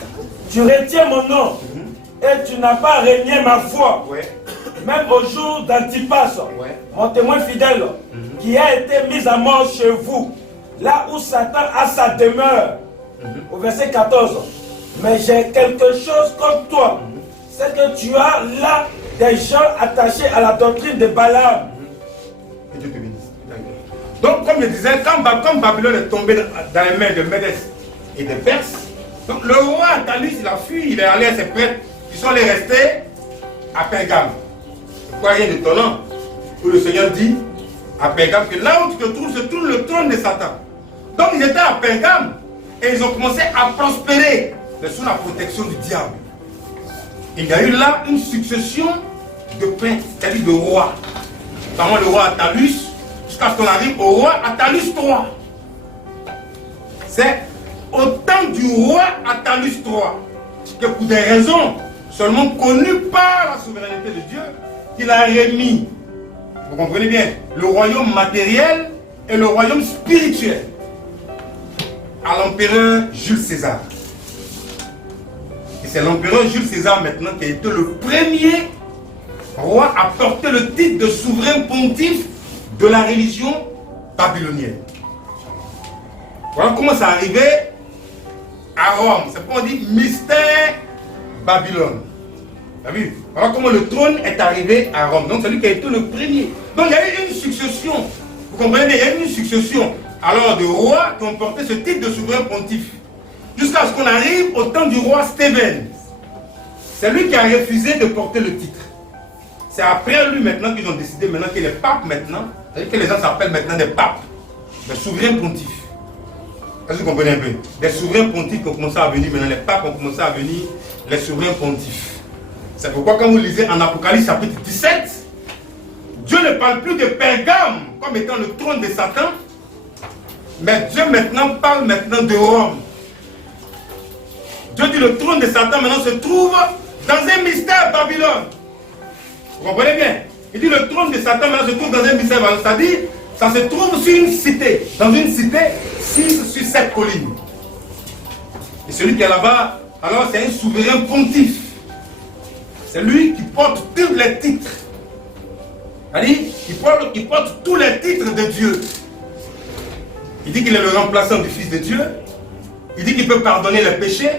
Tu retiens mon nom et tu n'as pas régné ma foi. Ouais. Même au jour d'Antipas, Ouais. mon témoin fidèle, qui a été mis à mort chez vous, là où Satan a sa demeure. Au verset 14. Mais j'ai quelque chose contre toi. C'est que tu as là des gens attachés à la doctrine de Balaam. Que Dieu te bénisse. Donc, comme je disais, quand Babylone est tombé dans les mains de Médès et des Perses, donc le roi Attalus, il a fui, il est allé à ses prêtres, ils sont allés rester à Pergame. C'est quoi rien d'étonnant? Où le Seigneur dit à Pergame que là où tu te trouves, se trouve le trône de Satan. Donc ils étaient à Pergame et ils ont commencé à prospérer, mais sous la protection du diable. Il y a eu là une succession de princes, c'est-à-dire de rois. Notamment le roi Attalus, jusqu'à ce qu'on arrive au roi Attalus III. C'est au temps du roi Attalus III, que pour des raisons seulement connues par la souveraineté de Dieu, qu'il a remis, vous comprenez bien, le royaume matériel et le royaume spirituel à l'empereur Jules César. Et c'est l'empereur Jules César maintenant qui a été le premier roi à porter le titre de souverain pontife de la religion babylonienne. Voilà comment ça arrivait à Rome. C'est pourquoi on dit mystère Babylone. Vous avez vu? Voilà comment le trône est arrivé à Rome. Donc c'est lui qui a été le premier. Donc il y a eu une succession. Vous comprenez bien, il y a eu une succession alors de rois qui ont porté ce titre de souverain pontife. Jusqu'à ce qu'on arrive au temps du roi Stephen. C'est lui qui a refusé de porter le titre. C'est après lui maintenant qu'ils ont décidé maintenant qu'il est pape maintenant. C'est-à-dire que les gens s'appellent maintenant des papes. Des souverains pontifes. Est-ce que vous comprenez un peu? Des souverains pontifs qui ont commencé à venir maintenant. Les papes ont commencé à venir. Les souverains pontifs. C'est pourquoi quand vous lisez en Apocalypse chapitre 17, Dieu ne parle plus de Pergame comme étant le trône de Satan. Mais Dieu maintenant parle maintenant de Rome. Dieu dit le trône de Satan maintenant se trouve dans un mystère Babylone. Vous comprenez bien? Il dit le trône de Satan maintenant se trouve dans un mystère Babylone. C'est-à-dire, ça se trouve sur une cité. Dans une cité, 6 sur 7 collines. Et celui qui est là-bas, alors c'est un souverain pontife. C'est lui qui porte tous les titres. C'est-à-dire, il porte tous les titres de Dieu. Il dit qu'il est le remplaçant du Fils de Dieu. Il dit qu'il peut pardonner les péchés.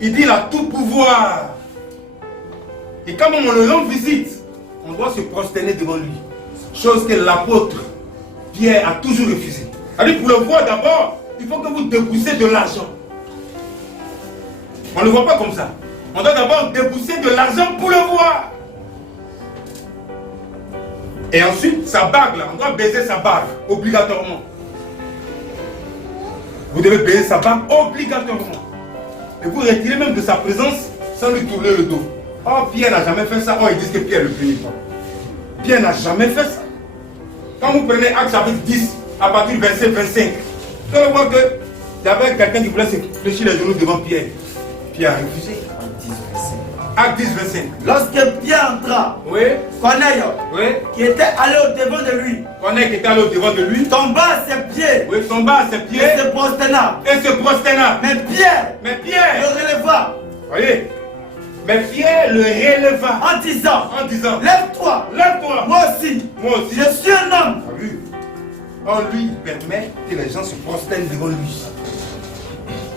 Il dit qu'il a tout pouvoir. Et quand on le rend visite, on doit se prosterner devant lui. Chose que l'apôtre Pierre a toujours refusé. C'est-à-dire, pour le voir d'abord, il faut que vous déboussez de l'argent. On ne le voit pas comme ça. On doit d'abord débourser de l'argent pour le voir. Et ensuite, sa bague là, on doit baiser sa bague, obligatoirement. Vous devez baiser sa bague obligatoirement. Et vous retirez même de sa présence sans lui tourner le dos. Oh, Pierre n'a jamais fait ça. Oh, ils disent que Pierre ne le punit pas. Pierre n'a jamais fait ça. Quand vous prenez Actes chapitre 10, à partir du verset 25, vous allez voir qu'il y avait quelqu'un qui voulait se fléchir les genoux devant Pierre. Pierre a refusé. Acte 10, 25. Lorsque Pierre entra, Oui. Corneille, Oui. qui était allé au-devant de lui, Corneille qui était allé au-devant de lui. tomba à ses pieds Oui, tomba à ses pieds. et se prosterna. Et se prosterna. Mais Pierre Mais Pierre, le releva voyez, mais Pierre le releva en disant, lève-toi, lève-toi. moi aussi, Moi aussi. je suis un homme. T'as vu? Or, lui, il permet que les gens se prosternent devant lui.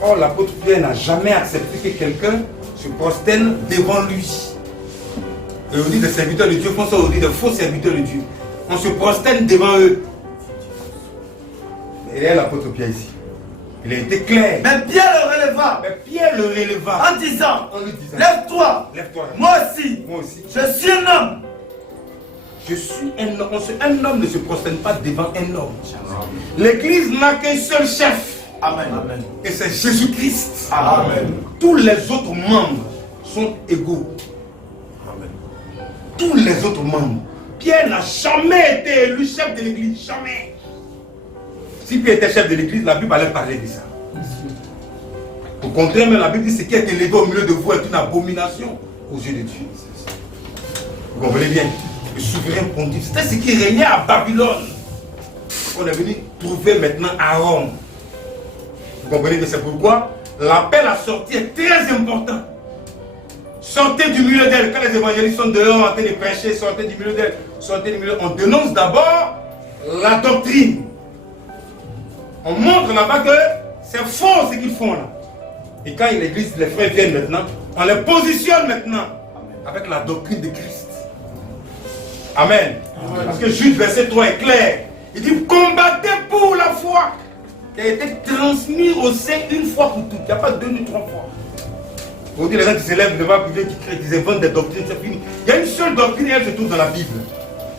Or, l'apôtre Pierre n'a jamais accepté que quelqu'un se prosterne devant lui. Et on dit des serviteurs de Dieu, font ça, on dit des faux serviteurs de Dieu. On se prosterne devant eux. Et là, l'apôtre Pierre ici. Il a été clair. Mais Pierre le releva Mais Pierre le releva en disant, en lui disant, lève-toi, lève-toi. moi aussi, Moi aussi. je suis un homme. Je suis un homme. Un homme ne se prosterne pas devant un homme. L'église n'a qu'un seul chef. Amen. Et c'est Jésus-Christ. Amen. Tous les autres membres sont égaux. Amen. Tous les autres membres. Pierre n'a jamais été élu chef de l'église. Jamais. Si Pierre était chef de l'église, la Bible allait parler de ça. Au contraire, mais la Bible dit ce qui est élevé au milieu de vous est une abomination aux yeux de Dieu. Vous comprenez bien? Le souverain pontife, c'était ce qui régnait à Babylone. On est venu trouver maintenant à Rome. Vous comprenez que c'est pourquoi l'appel à sortir est très important. Sortez du milieu d'elle. Quand les évangélistes sont dehors en train de prêcher, sortez du milieu d'elle. Sortez du milieu. On dénonce d'abord la doctrine. On montre là-bas que c'est faux ce qu'ils font là. Et quand l'église, les frères viennent maintenant, on les positionne maintenant avec la doctrine de Christ. Amen. Amen. Parce que Jude verset 3 est clair. Il dit combattez pour la foi qui a été transmise au sein une fois pour toutes. Il n'y a pas 2 ni 3 fois. Vous dites les gens qui s'élèvent devant le public, qui inventent des doctrines, c'est fini. Il y a une seule doctrine et elle se trouve dans la Bible.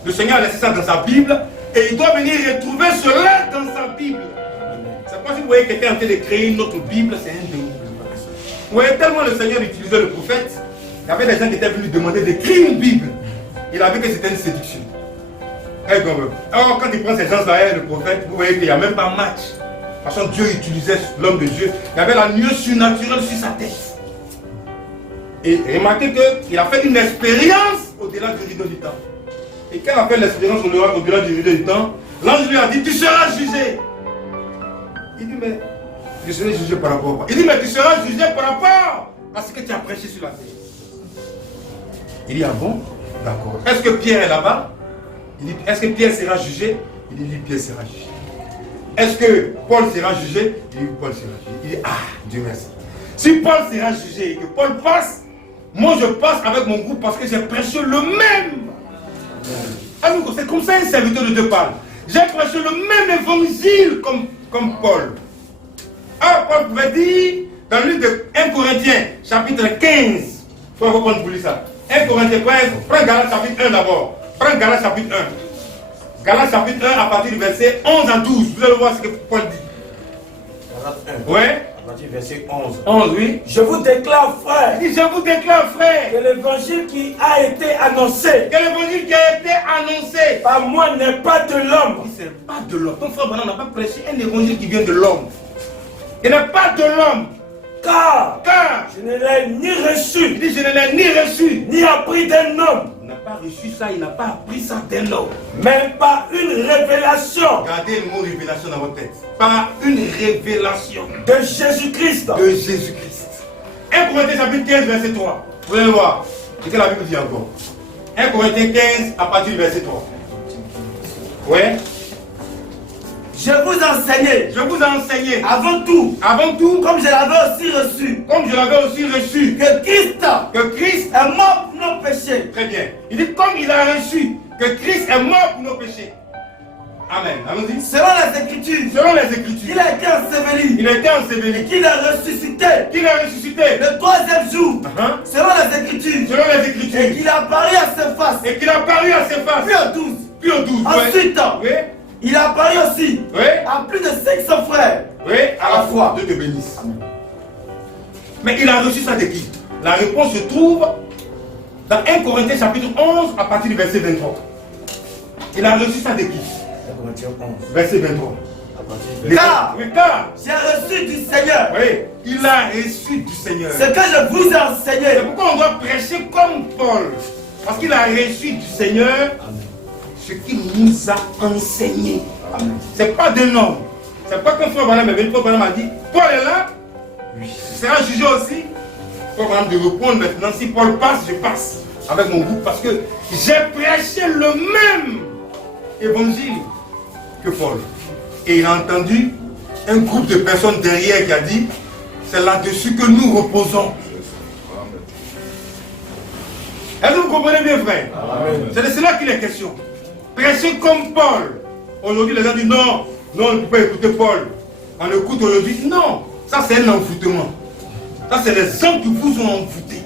Le Seigneur a laissé ça dans sa Bible et il doit venir retrouver cela dans sa Bible. C'est pas si vous voyez quelqu'un en train de créer une autre Bible, c'est un déni. Vous voyez tellement le Seigneur utilisait le prophète, il y avait des gens qui étaient venus demander d'écrire une Bible. Il a vu que c'était une séduction. Alors quand il prend ces gens-là, le prophète, vous voyez qu'il n'y a même pas match toute façon, Dieu utilisait l'homme de Dieu. Il y avait la nuée surnaturelle sur sa tête. Et remarquez qu'il a fait une expérience au-delà du rideau du temps. Et quand il a fait l'expérience au-delà du rideau du temps, l'ange lui a dit, tu seras jugé. Il dit, mais je serai jugé par rapport à quoi? Il dit, mais tu seras jugé par rapport à ce que tu as prêché sur la terre. Il dit, ah bon? D'accord. Est-ce que Pierre est là-bas? Il dit, est-ce que Pierre sera jugé? Il dit, Pierre sera jugé. Est-ce que Paul sera jugé? Il dit, Paul sera jugé. Il dit, ah, Dieu merci. Si Paul sera jugé et que Paul passe, moi je passe avec mon groupe parce que j'ai prêché le même. C'est comme ça un serviteur de Dieu parle. J'ai prêché le même évangile comme Paul. Ah, Paul pouvait dire dans le livre de 1 Corinthiens, chapitre 15. Il faut reprendre pour lire ça. 1 Corinthiens 15, prends Galates chapitre 1 d'abord. Prends Galates chapitre 1. Galates chapitre 1 à partir du verset 11 à 12. Vous allez voir ce que Paul dit. Galates 1. Ouais. À partir du verset 11. 11, oui. Je vous déclare, frère. Il dit, je vous déclare, frère, Que l'évangile qui a été annoncé que l'évangile qui a été annoncé par moi n'est pas de l'homme. il n'est pas de l'homme. Ton frère Branham n'a pas prêché un évangile qui vient de l'homme. Il n'est pas de l'homme. Car Car je ne l'ai ni reçu, il dit, je ne l'ai ni reçu. ni appris d'un homme, Il n'a pas reçu ça, il n'a pas appris ça d'un homme. même pas une révélation Gardez le mot révélation dans votre tête. Pas une révélation de Jésus-Christ. de Jésus-Christ. 1 Corinthiens chapitre 15, verset 3. Vous allez voir ce que la Bible dit encore. 1 Corinthiens 15 à partir du verset 3. Ouais. Je vous enseignais Je vous ai enseigné avant tout, comme je l'avais aussi reçu, je l'avais aussi reçu, que Christ que Christ, est mort pour nos péchés. très bien, il dit comme il a reçu, que Christ est mort pour nos péchés. Amen, allons-y. Selon les Écritures, Selon les Écritures, il a été enseveli, il a été enseveli, qu'il a ressuscité qu'il a ressuscité, le troisième jour, uh-huh, selon les Écritures, selon les et Écritures, qu'il a apparu à ses faces, et qu'il a paru à ses faces, puis aux 12. puis aux 12. Ensuite, Oui, il a apparu aussi oui, à plus de 500 frères. oui, à la fois. Dieu te bénisse. Mais il a reçu ça de qui? La réponse se trouve dans 1 Corinthiens chapitre 11 à partir du verset 23. Il a reçu ça de qui? 1 Corinthiens 11. Verset 23. À partir du Car Car, j'ai reçu du Seigneur oui, il a reçu du Seigneur. ce que je vous ai enseigné. C'est pourquoi on doit prêcher comme Paul. Parce qu'il a reçu du Seigneur ce qu'il nous a enseigné. C'est pas d'un homme. C'est pas qu'un frère Branham est venu. Frère Branham a dit, Paul est là, oui. Il sera jugé aussi. Frère Branham de répondre maintenant, si Paul passe, je passe avec mon groupe parce que j'ai prêché le même évangile que Paul. Et il a entendu un groupe de personnes derrière qui a dit, c'est là-dessus que nous reposons. Est-ce que vous comprenez bien, frère? C'est de cela qu'il est question. Prêcher comme Paul. Aujourd'hui, les gens disent non, non, on ne peut pas écouter Paul. On écoute aujourd'hui. Non, ça c'est un envoûtement. Ça c'est les hommes qui vous ont envoûtés.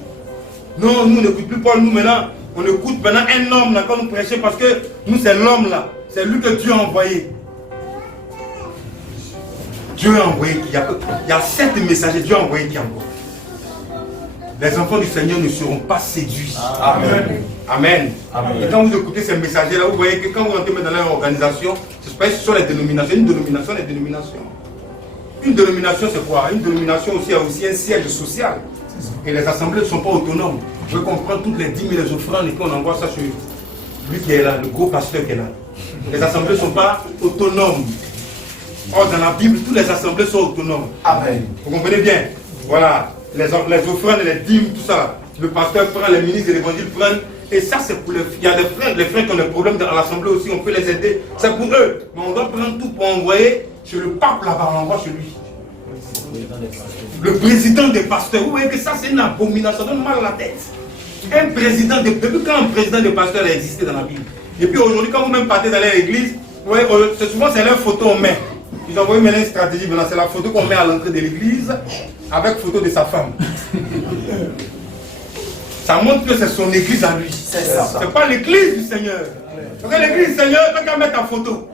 Non, nous n'écoutons plus Paul, nous maintenant, on écoute maintenant un homme là quand nous prêchons parce que nous c'est l'homme là. C'est lui que Dieu a envoyé. Dieu a envoyé qui? Il y a 7 messagers, Dieu a envoyé qui encore? Les enfants du Seigneur ne seront pas séduits. Amen. Amen. Amen. Et quand vous écoutez ces messagers-là, vous voyez que quand vous entrez dans leur organisation, ce sont les dénominations. Une dénomination, les dénominations. Une dénomination, c'est quoi? Une dénomination aussi a aussi un siège social. Et les assemblées ne sont pas autonomes. Je veux comprendre toutes les 10 000 offrandes et qu'on envoie ça sur lui qui est là, le gros pasteur qui est là. Les assemblées ne sont pas autonomes. Or, dans la Bible, toutes les assemblées sont autonomes. Amen. Vous comprenez bien? Voilà. Les offrandes, les dîmes, tout ça. Le pasteur prend, les ministres et l'évangile prennent. Et ça, c'est pour les frères. Il y a des frères qui ont des problèmes dans l'assemblée aussi, on peut les aider. C'est pour eux. Mais on doit prendre tout pour envoyer chez le pape là-bas, on envoie chez lui. Le président des pasteurs. Vous voyez que ça, c'est une abomination. Ça donne mal à la tête. Un président, depuis quand un président des pasteurs a existé dans la Bible? Et puis aujourd'hui, quand vous-même partez dans l'église, vous voyez, souvent c'est leur photo en main. Ils ont envoyé une stratégie, maintenant c'est la photo qu'on met à l'entrée de l'église avec photo de sa femme. Ça montre que c'est son église à lui. C'est ça. C'est pas l'église du Seigneur. Parce que l'église du Seigneur, quand on met ta photo.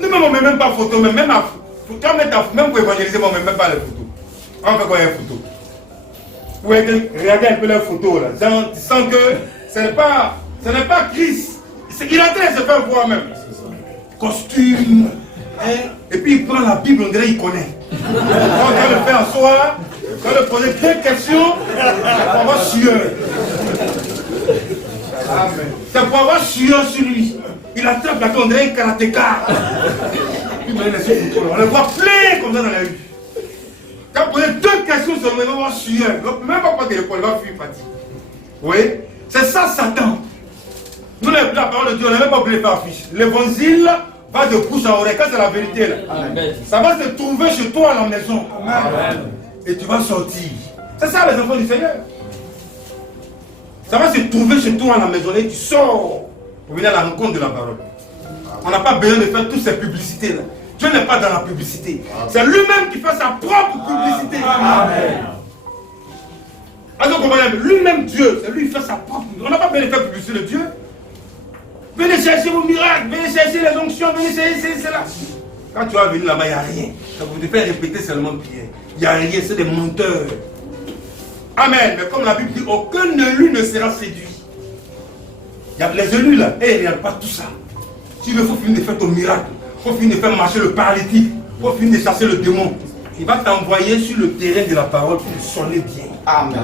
Nous-mêmes, on ne met même pas photo, mais même quand on met ta photo, même pour évangéliser, on ne met même pas les photos. On fait quoi une photo? Vous voyez, regardez un peu les photos là. Genre, tu sens que ce n'est pas Christ. Il est en train de se faire voir même. Costume. Et puis il prend la Bible, on dirait qu'il connaît. Quand on va le faire asseoir, quand on lui poser 2 questions, c'est pour avoir sueur. C'est pour avoir sueur sur lui. Il attrape la on dirait un karatéka. On le voit plein comme ça dans la rue. Quand on pose 2 questions sur le même, on va avoir sueur. Même pas prendre téléphone, il va fuir fatigue. Vous voyez? C'est ça Satan. Nous, la parole de Dieu, on n'a même pas voulu faire affiche. L'évangile va de bouche à oreille. Quand c'est la vérité, là, ça va se trouver chez toi à la maison. Amen. Et tu vas sortir. C'est ça les enfants du Seigneur. Ça va se trouver chez toi à la maison et tu sors pour venir à la rencontre de la parole. On n'a pas besoin de faire toutes ces publicités-là. Dieu n'est pas dans la publicité. C'est lui-même qui fait sa propre publicité. Amen. Alors, lui-même Dieu, c'est lui qui fait sa propre. On n'a pas besoin de faire publicité de Dieu. Venez chercher vos miracles, venez chercher les onctions, venez chercher cela. Quand tu vas venir là-bas, il n'y a rien. Ça vous te fait répéter seulement prière. Il n'y a rien, c'est des menteurs. Amen. Mais comme la Bible dit, aucun élu ne sera séduit. Il y a les élus là, et il n'y a pas tout ça. S'il faut finir de faire ton miracle, il faut finir de faire marcher le paralytique, il faut finir de chasser le démon. Il va t'envoyer sur le terrain de la parole pour sonner bien. Amen.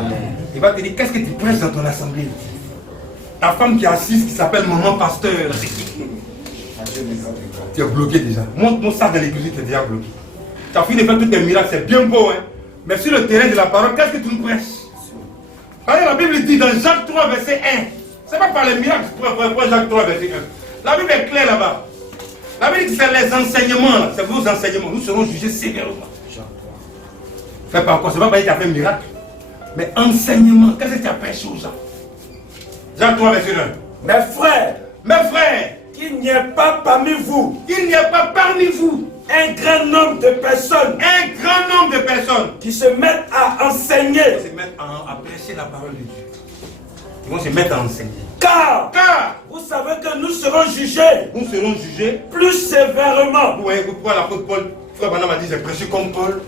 Il va te dire, qu'est-ce que tu prêches dans ton assemblée? Ta femme qui est assise, qui s'appelle maman pasteur. Tu es bloqué déjà. Montre ça dans l'église, tu es déjà bloqué. Tu as fini de faire tous tes miracles, c'est bien beau, hein. Mais sur le terrain de la parole, qu'est-ce que tu nous prêches? La Bible dit dans Jacques 3, verset 1. C'est pas par les miracles pour Jacques 3, verset 1. La Bible est claire là-bas. La Bible dit que c'est les enseignements, c'est vos enseignements. Nous serons jugés sévèrement. Fait par quoi? C'est pas parce que tu as fait un miracle. Mais enseignement, qu'est-ce que tu as prêché aux gens? Jacques 3, verset 1. Mes frères, qu'il n'y ait pas parmi vous, un grand nombre de personnes, qui se mettent à enseigner, qui se mettent à prêcher la parole de Dieu. Ils vont se mettre à enseigner. Car vous savez que nous serons jugés plus sévèrement. Vous voyez pourquoi l'apôtre Paul, frère Branham a dit, j'ai prêché comme Paul.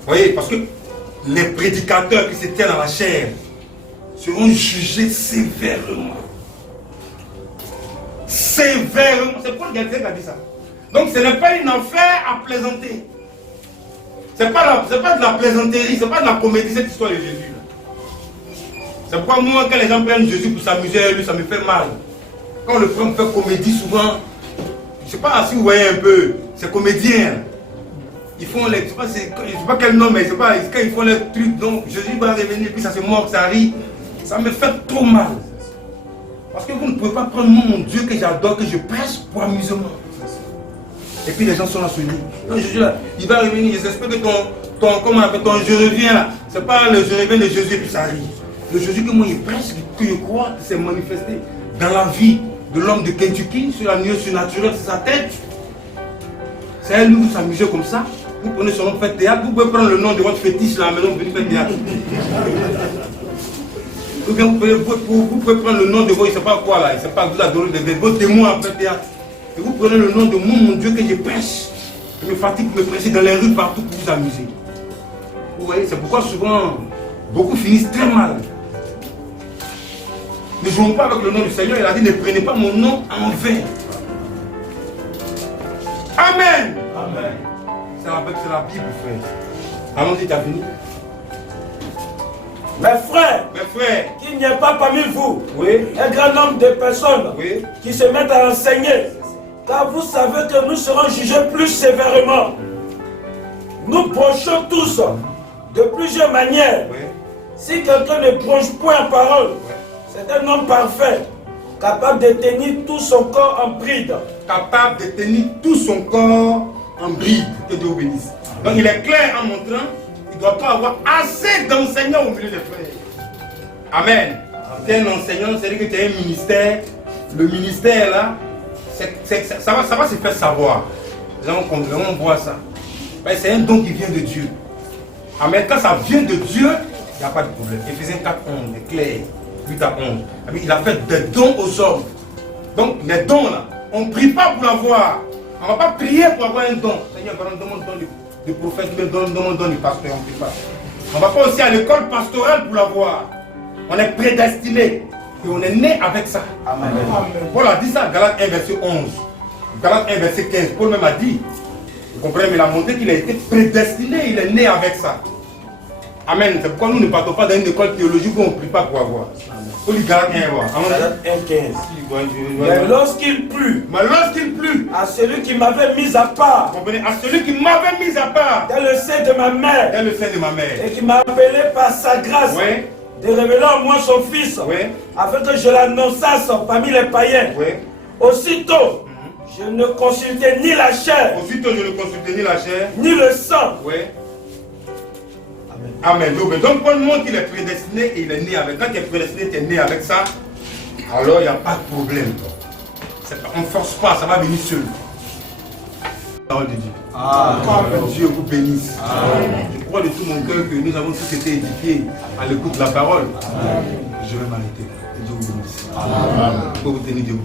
Vous voyez, parce que les prédicateurs qui se tiennent dans la chair seront jugés sévèrement. Sévèrement. C'est Paul qui a dit ça. Donc ce n'est pas une affaire à plaisanter. C'est pas de la plaisanterie, c'est pas de la comédie cette histoire de Jésus. C'est pourquoi moi quand les gens prennent Jésus pour s'amuser, lui ça me fait mal. Quand on le prend pour faire comédie souvent, je ne sais pas si vous voyez un peu, c'est comédien. Ils font les, je ne sais pas quel nom, mais quand ils font les trucs, donc Jésus va revenir, puis ça se mord, ça rit. Ça me fait trop mal. Parce que vous ne pouvez pas prendre mon Dieu que j'adore, que je prêche pour amusement. Et puis les gens sont là sur lui. Non, Jésus là, il va revenir, j'espère que comment on appelle ton je reviens là. C'est pas le je reviens de Jésus et puis ça arrive. Le Jésus que moi je prêche, que je crois, qui s'est manifesté dans la vie de l'homme de Kentucky, sur la nuée surnaturelle, c'est sa tête. C'est elle, vous s'amusez comme ça. Vous prenez son nom pour faire théâtre, vous pouvez prendre le nom de votre fétiche là, maintenant vous venez faire théâtre. Ou bien vous pouvez prendre le nom de vos, je ne sais pas quoi là, je ne sais pas, vous adorez vos démons à faire théâtre. Et vous prenez le nom de mon Dieu que je prêche. Je me fatigue pour me prêcher dans les rues partout pour vous amuser. Vous voyez, c'est pourquoi souvent, beaucoup finissent très mal. Ne jouons pas avec le nom du Seigneur, il a dit ne prenez pas mon nom en vain. Amen. Amen. C'est la Bible, frère. Allons-y, tu as fini. Mes frères, qu'il n'y ait pas parmi vous un grand nombre de personnes qui se mettent à enseigner, car vous savez que nous serons jugés plus sévèrement. Nous bronchons tous de plusieurs manières. Si quelqu'un ne bronche point en parole, c'est un homme parfait, capable de tenir tout son corps en bride. Capable de tenir tout son corps en bride. Que Dieu vous bénisse. Donc il est clair en montrant qu'il ne doit pas avoir assez d'enseignants au milieu des frères. Amen. Tu es un enseignant, c'est-à-dire que tu as un ministère. Le ministère là, ça va se faire savoir. Les gens vont voir ça. C'est un don qui vient de Dieu. Amen. Quand ça vient de Dieu, il n'y a pas de problème. Éphésiens 4, 11, est clair. 8 à 11. Il a fait des dons aux hommes. Donc les dons là, on ne prie pas pour l'avoir. On ne va pas prier pour avoir un don. Seigneur, donne-moi le don du prophète, donne-moi le don du pasteur. On ne prie pas. On ne va pas aussi à l'école pastorale pour l'avoir. On est prédestiné. Et on est né avec ça. Amen. Paul a dit ça, Galates 1, verset 11. Galates 1, verset 15, Paul même a dit, vous comprenez, mais il a montré qu'il a été prédestiné, il est né avec ça. Amen. C'est pourquoi nous ne partons pas dans une école théologique où on ne prie pas pour avoir. Paul dit Galates 1, voir. Galates 1,15. Mais lorsqu'il plut, à celui qui m'avait mis à part, vous comprenez, à celui qui m'avait mis à part, dans le sein de ma mère, et qui m'a appelé par sa grâce, ouais, de révéler en moi son fils, ouais, afin que je l'annonçasse parmi les païens. ouais. Aussitôt, je ne consultais ni la chair, Aussitôt je ne consultais ni la chair, ni le sang. ouais. Amen. Donc Paul montre qu'il est prédestiné et il est né avec. Quand tu es prédestiné, tu es né avec ça, alors il n'y a pas de problème. On ne force pas, ça va venir seul. Parole de Dieu. Que Dieu vous bénisse. Je crois de tout mon cœur que nous avons tous été édifiés à l'écoute de la parole. Je vais m'arrêter. Que Dieu vous bénisse. Pour vous tenir debout.